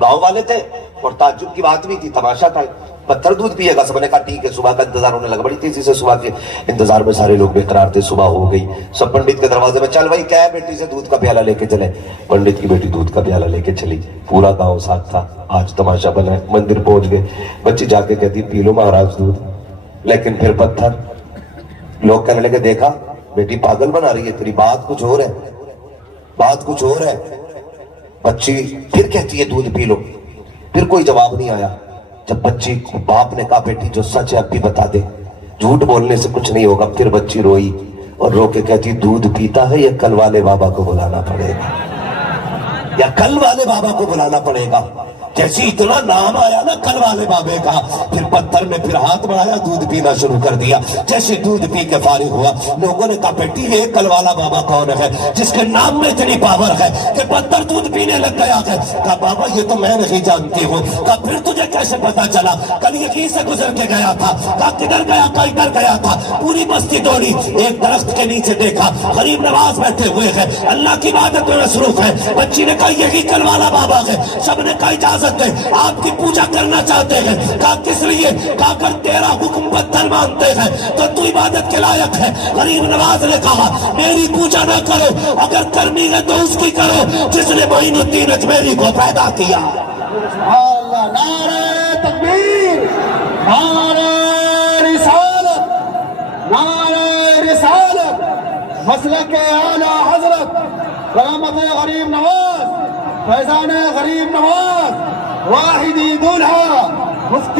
گاؤں والے تھے اور تعجب کی بات بھی تھی، تماشا تھا، پتھر دودھ پیے گا، سب نے کہا ٹھیک ہے۔ صبح کا انتظار ہونے لگا، بڑی تیزی سے صبح کے انتظار میں سارے لوگ بے قرار تھے۔ صبح ہو گئی، سب پنڈت کے دروازے میں چل بھائی کیا ہے، بیٹی سے دودھ کا پیالہ لے کے چلے۔ پنڈت کی بیٹی دودھ کا پیالہ لے کے چلی، پورا گاؤں ساتھ تھا، آج تماشا بنا ہے۔ مندر پہنچ گئے، بچی جا کے کہتی پی لو مہاراج دودھ، لیکن پھر پتھر۔ لوگ کہنے لگے دیکھا بیٹی پاگل بنا رہی ہے، تیری بات کچھ اور ہے، بات کچھ اور ہے۔ بچی پھر کہتی ہے دودھ پی لو، پھر کوئی جواب نہیں آیا۔ جب بچی کو باپ نے کہا بیٹی جو سچ ہے اب بھی بتا دے، جھوٹ بولنے سے کچھ نہیں ہوگا، پھر بچی روئی اور رو کے کہتی دودھ پیتا ہے یا کل والے بابا کو بلانا پڑے گا، یا کل والے بابا کو بلانا پڑے گا۔ جیسے اتنا نام آیا نا کل والے بابے کا، پھر پتھر میں پھر ہاتھ بڑھایا، دودھ پینا شروع کر دیا۔ جیسے دودھ پی کے فارغ ہوا، لوگوں نے کہا بیٹی یہ کل والا بابا کون ہے جس کے نام میں اتنی پاور ہے کہ پتھر دودھ پینے لگ گیا ہے؟ کہا بابا یہ تو میں نہیں جانتی ہوں۔ کہا پھر تجھے کیسے پتا چلا؟ کل یہیں سے گزر کے گیا تھا۔ کہا کدھر گیا؟ کہا ادھر گیا تھا۔ پوری بستی دوڑی، ایک درخت کے نیچے دیکھا غریب نواز بیٹھے ہوئے ہیں، اللہ کی عبادت میں مصروف ہے۔ بچی نے کہا یہی کل والا بابا ہے۔ سب نے کہا اجازت دے، آپ کی پوجا کرنا چاہتے ہیں۔ کہا کس لیے؟ کہا اگر تیرا حکم پتھر مانتے ہیں تو تو عبادت کے لائق ہے۔ غریب نواز نے کہا میری پوجا نہ کرو، اگر کرنی ہے تو اس کی کرو جس نے معین الدین اجمیری کو پیدا کیا۔ سبحان اللہ، نعرہ تکبیر، نعرہ رسالت، نعرہ رسالت، مسلک اعلی حضرت کرامت غریب نواز، فیضان غریب نواز، واحدی دولہا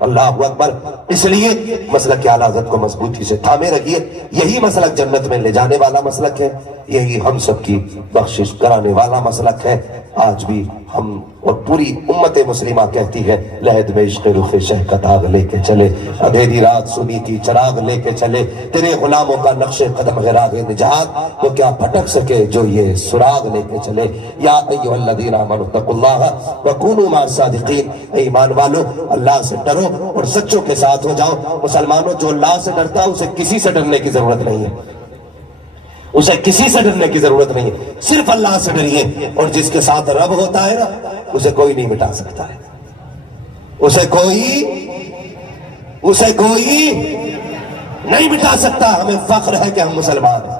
اللہ اکبر. اس لیے مسلک اعلی حضرت کو مضبوطی سے تھامے رکھیے. یہی مسلک جنت میں لے جانے والا مسلک ہے, یہی ہم سب کی بخشش کرانے والا مسلک ہے. آج بھی ہم اور پوری امت مسلمہ کہتی ہے لہد میں عشق رخ شہ کا داغ لے کے چلے, اندھیری رات سنی تھی چراغ لے کے چلے, تیرے غلاموں کا نقش قدم ہے راہ نجات, وہ کیا پھٹک سکے جو یہ سراغ لے کے چلے. یا ایھا الذین آمنوا اتقوا اللہ وکونوا مع الصادقین, اے ایمان والو اللہ سے ڈرو اور سچوں کے ساتھ ہو جاؤ. مسلمانوں, جو اللہ سے ڈرتا ہے اسے کسی سے ڈرنے کی ضرورت نہیں ہے, اسے کسی سے ڈرنے کی ضرورت نہیں ہے, صرف اللہ سے ڈریے. اور جس کے ساتھ رب ہوتا ہے نا, اسے کوئی نہیں مٹا سکتا ہے, اسے کوئی نہیں مٹا سکتا. ہمیں فخر ہے کہ ہم مسلمان ہیں,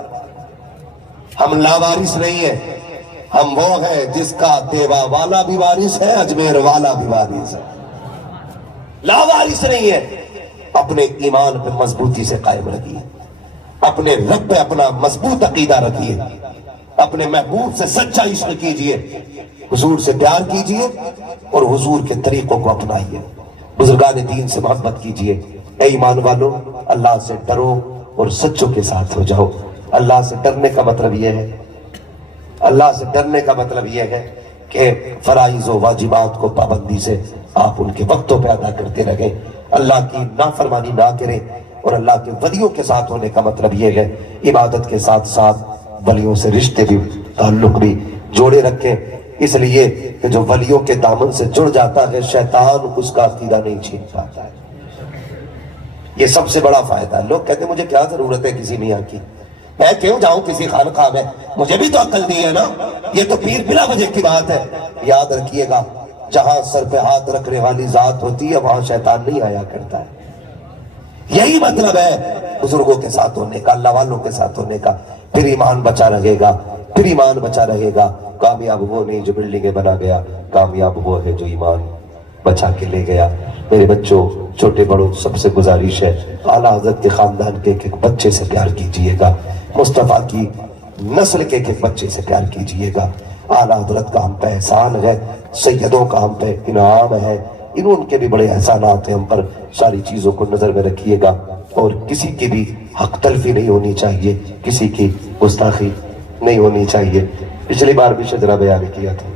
ہم لاوارث نہیں ہیں, ہم وہ ہیں جس کا دیوا والا بھی وارث ہے, اجمیر والا بھی وارث ہے. لاوارث نہیں ہے. اپنے ایمان پہ مضبوطی سے قائم رکھیے, اپنے رب پہ اپنا مضبوط عقیدہ رکھیے, اپنے محبوب سے سچا عشق کیجئے, حضور سے پیار کیجئے اور حضور کے طریقوں کو اپنائیے, بزرگان دین سے محبت کیجئے. اے ایمان والو, اللہ سے ڈرو اور سچوں کے ساتھ ہو جاؤ. اللہ سے ڈرنے کا مطلب یہ ہے, اللہ سے ڈرنے کا مطلب یہ ہے کہ فرائض و واجبات کو پابندی سے آپ ان کے وقتوں پہ ادا کرتے رہیں, اللہ کی نافرمانی نہ کریں. اور اللہ کے ولیوں کے ساتھ ہونے کا مطلب یہ ہے عبادت کے ساتھ ساتھ ولیوں سے رشتے بھی, تعلق بھی جوڑے رکھیں. اس لیے کہ جو ولیوں کے دامن سے جڑ جاتا ہے شیطان اس کا عقیدہ نہیں چھین پاتا ہے. یہ سب سے بڑا فائدہ ہے. لوگ کہتے ہیں مجھے کیا ضرورت ہے کسی میاں کی, میں کیوں جاؤں کسی خانقاہ میں, مجھے بھی تو عقل دی ہے نا. یہ تو پیر بلا وجہ کی بات ہے. یاد رکھیے گا, جہاں سر پہ ہاتھ رکھنے والی ذات ہوتی ہے وہاں شیطان نہیں آیا کرتا ہے. یہی مطلب ہے بزرگوں کے ساتھ ہونے کا, اللہ والوں کے ساتھ ہونے کا. پھر ایمان بچا رہے گا, پھر ایمان بچا رہے گا. کامیاب وہ نہیں جو بلڈنگیں بنا گیا, کامیاب وہ ہے جو ایمان بچا کے لے گیا. میرے بچوں, چھوٹے بڑوں, سب سے گزارش ہے اعلیٰ حضرت کے خاندان کے ایک بچے سے پیار کیجئے گا, مصطفیٰ کی نسل کے ایک بچے سے پیار کیجئے گا. اعلیٰ حضرت کا ہم پہ احسان ہے, سیدوں کا ہم پہ انعام ہے, ان کے بھی بڑے احسانات ہیں ہم پر. ساری چیزوں کو نظر میں رکھیے گا اور کسی کی بھی حق تلفی نہیں ہونی چاہیے, کسی کی گستاخی نہیں ہونی چاہیے. پچھلی بار بھی شجرہ بیان کیا تھا.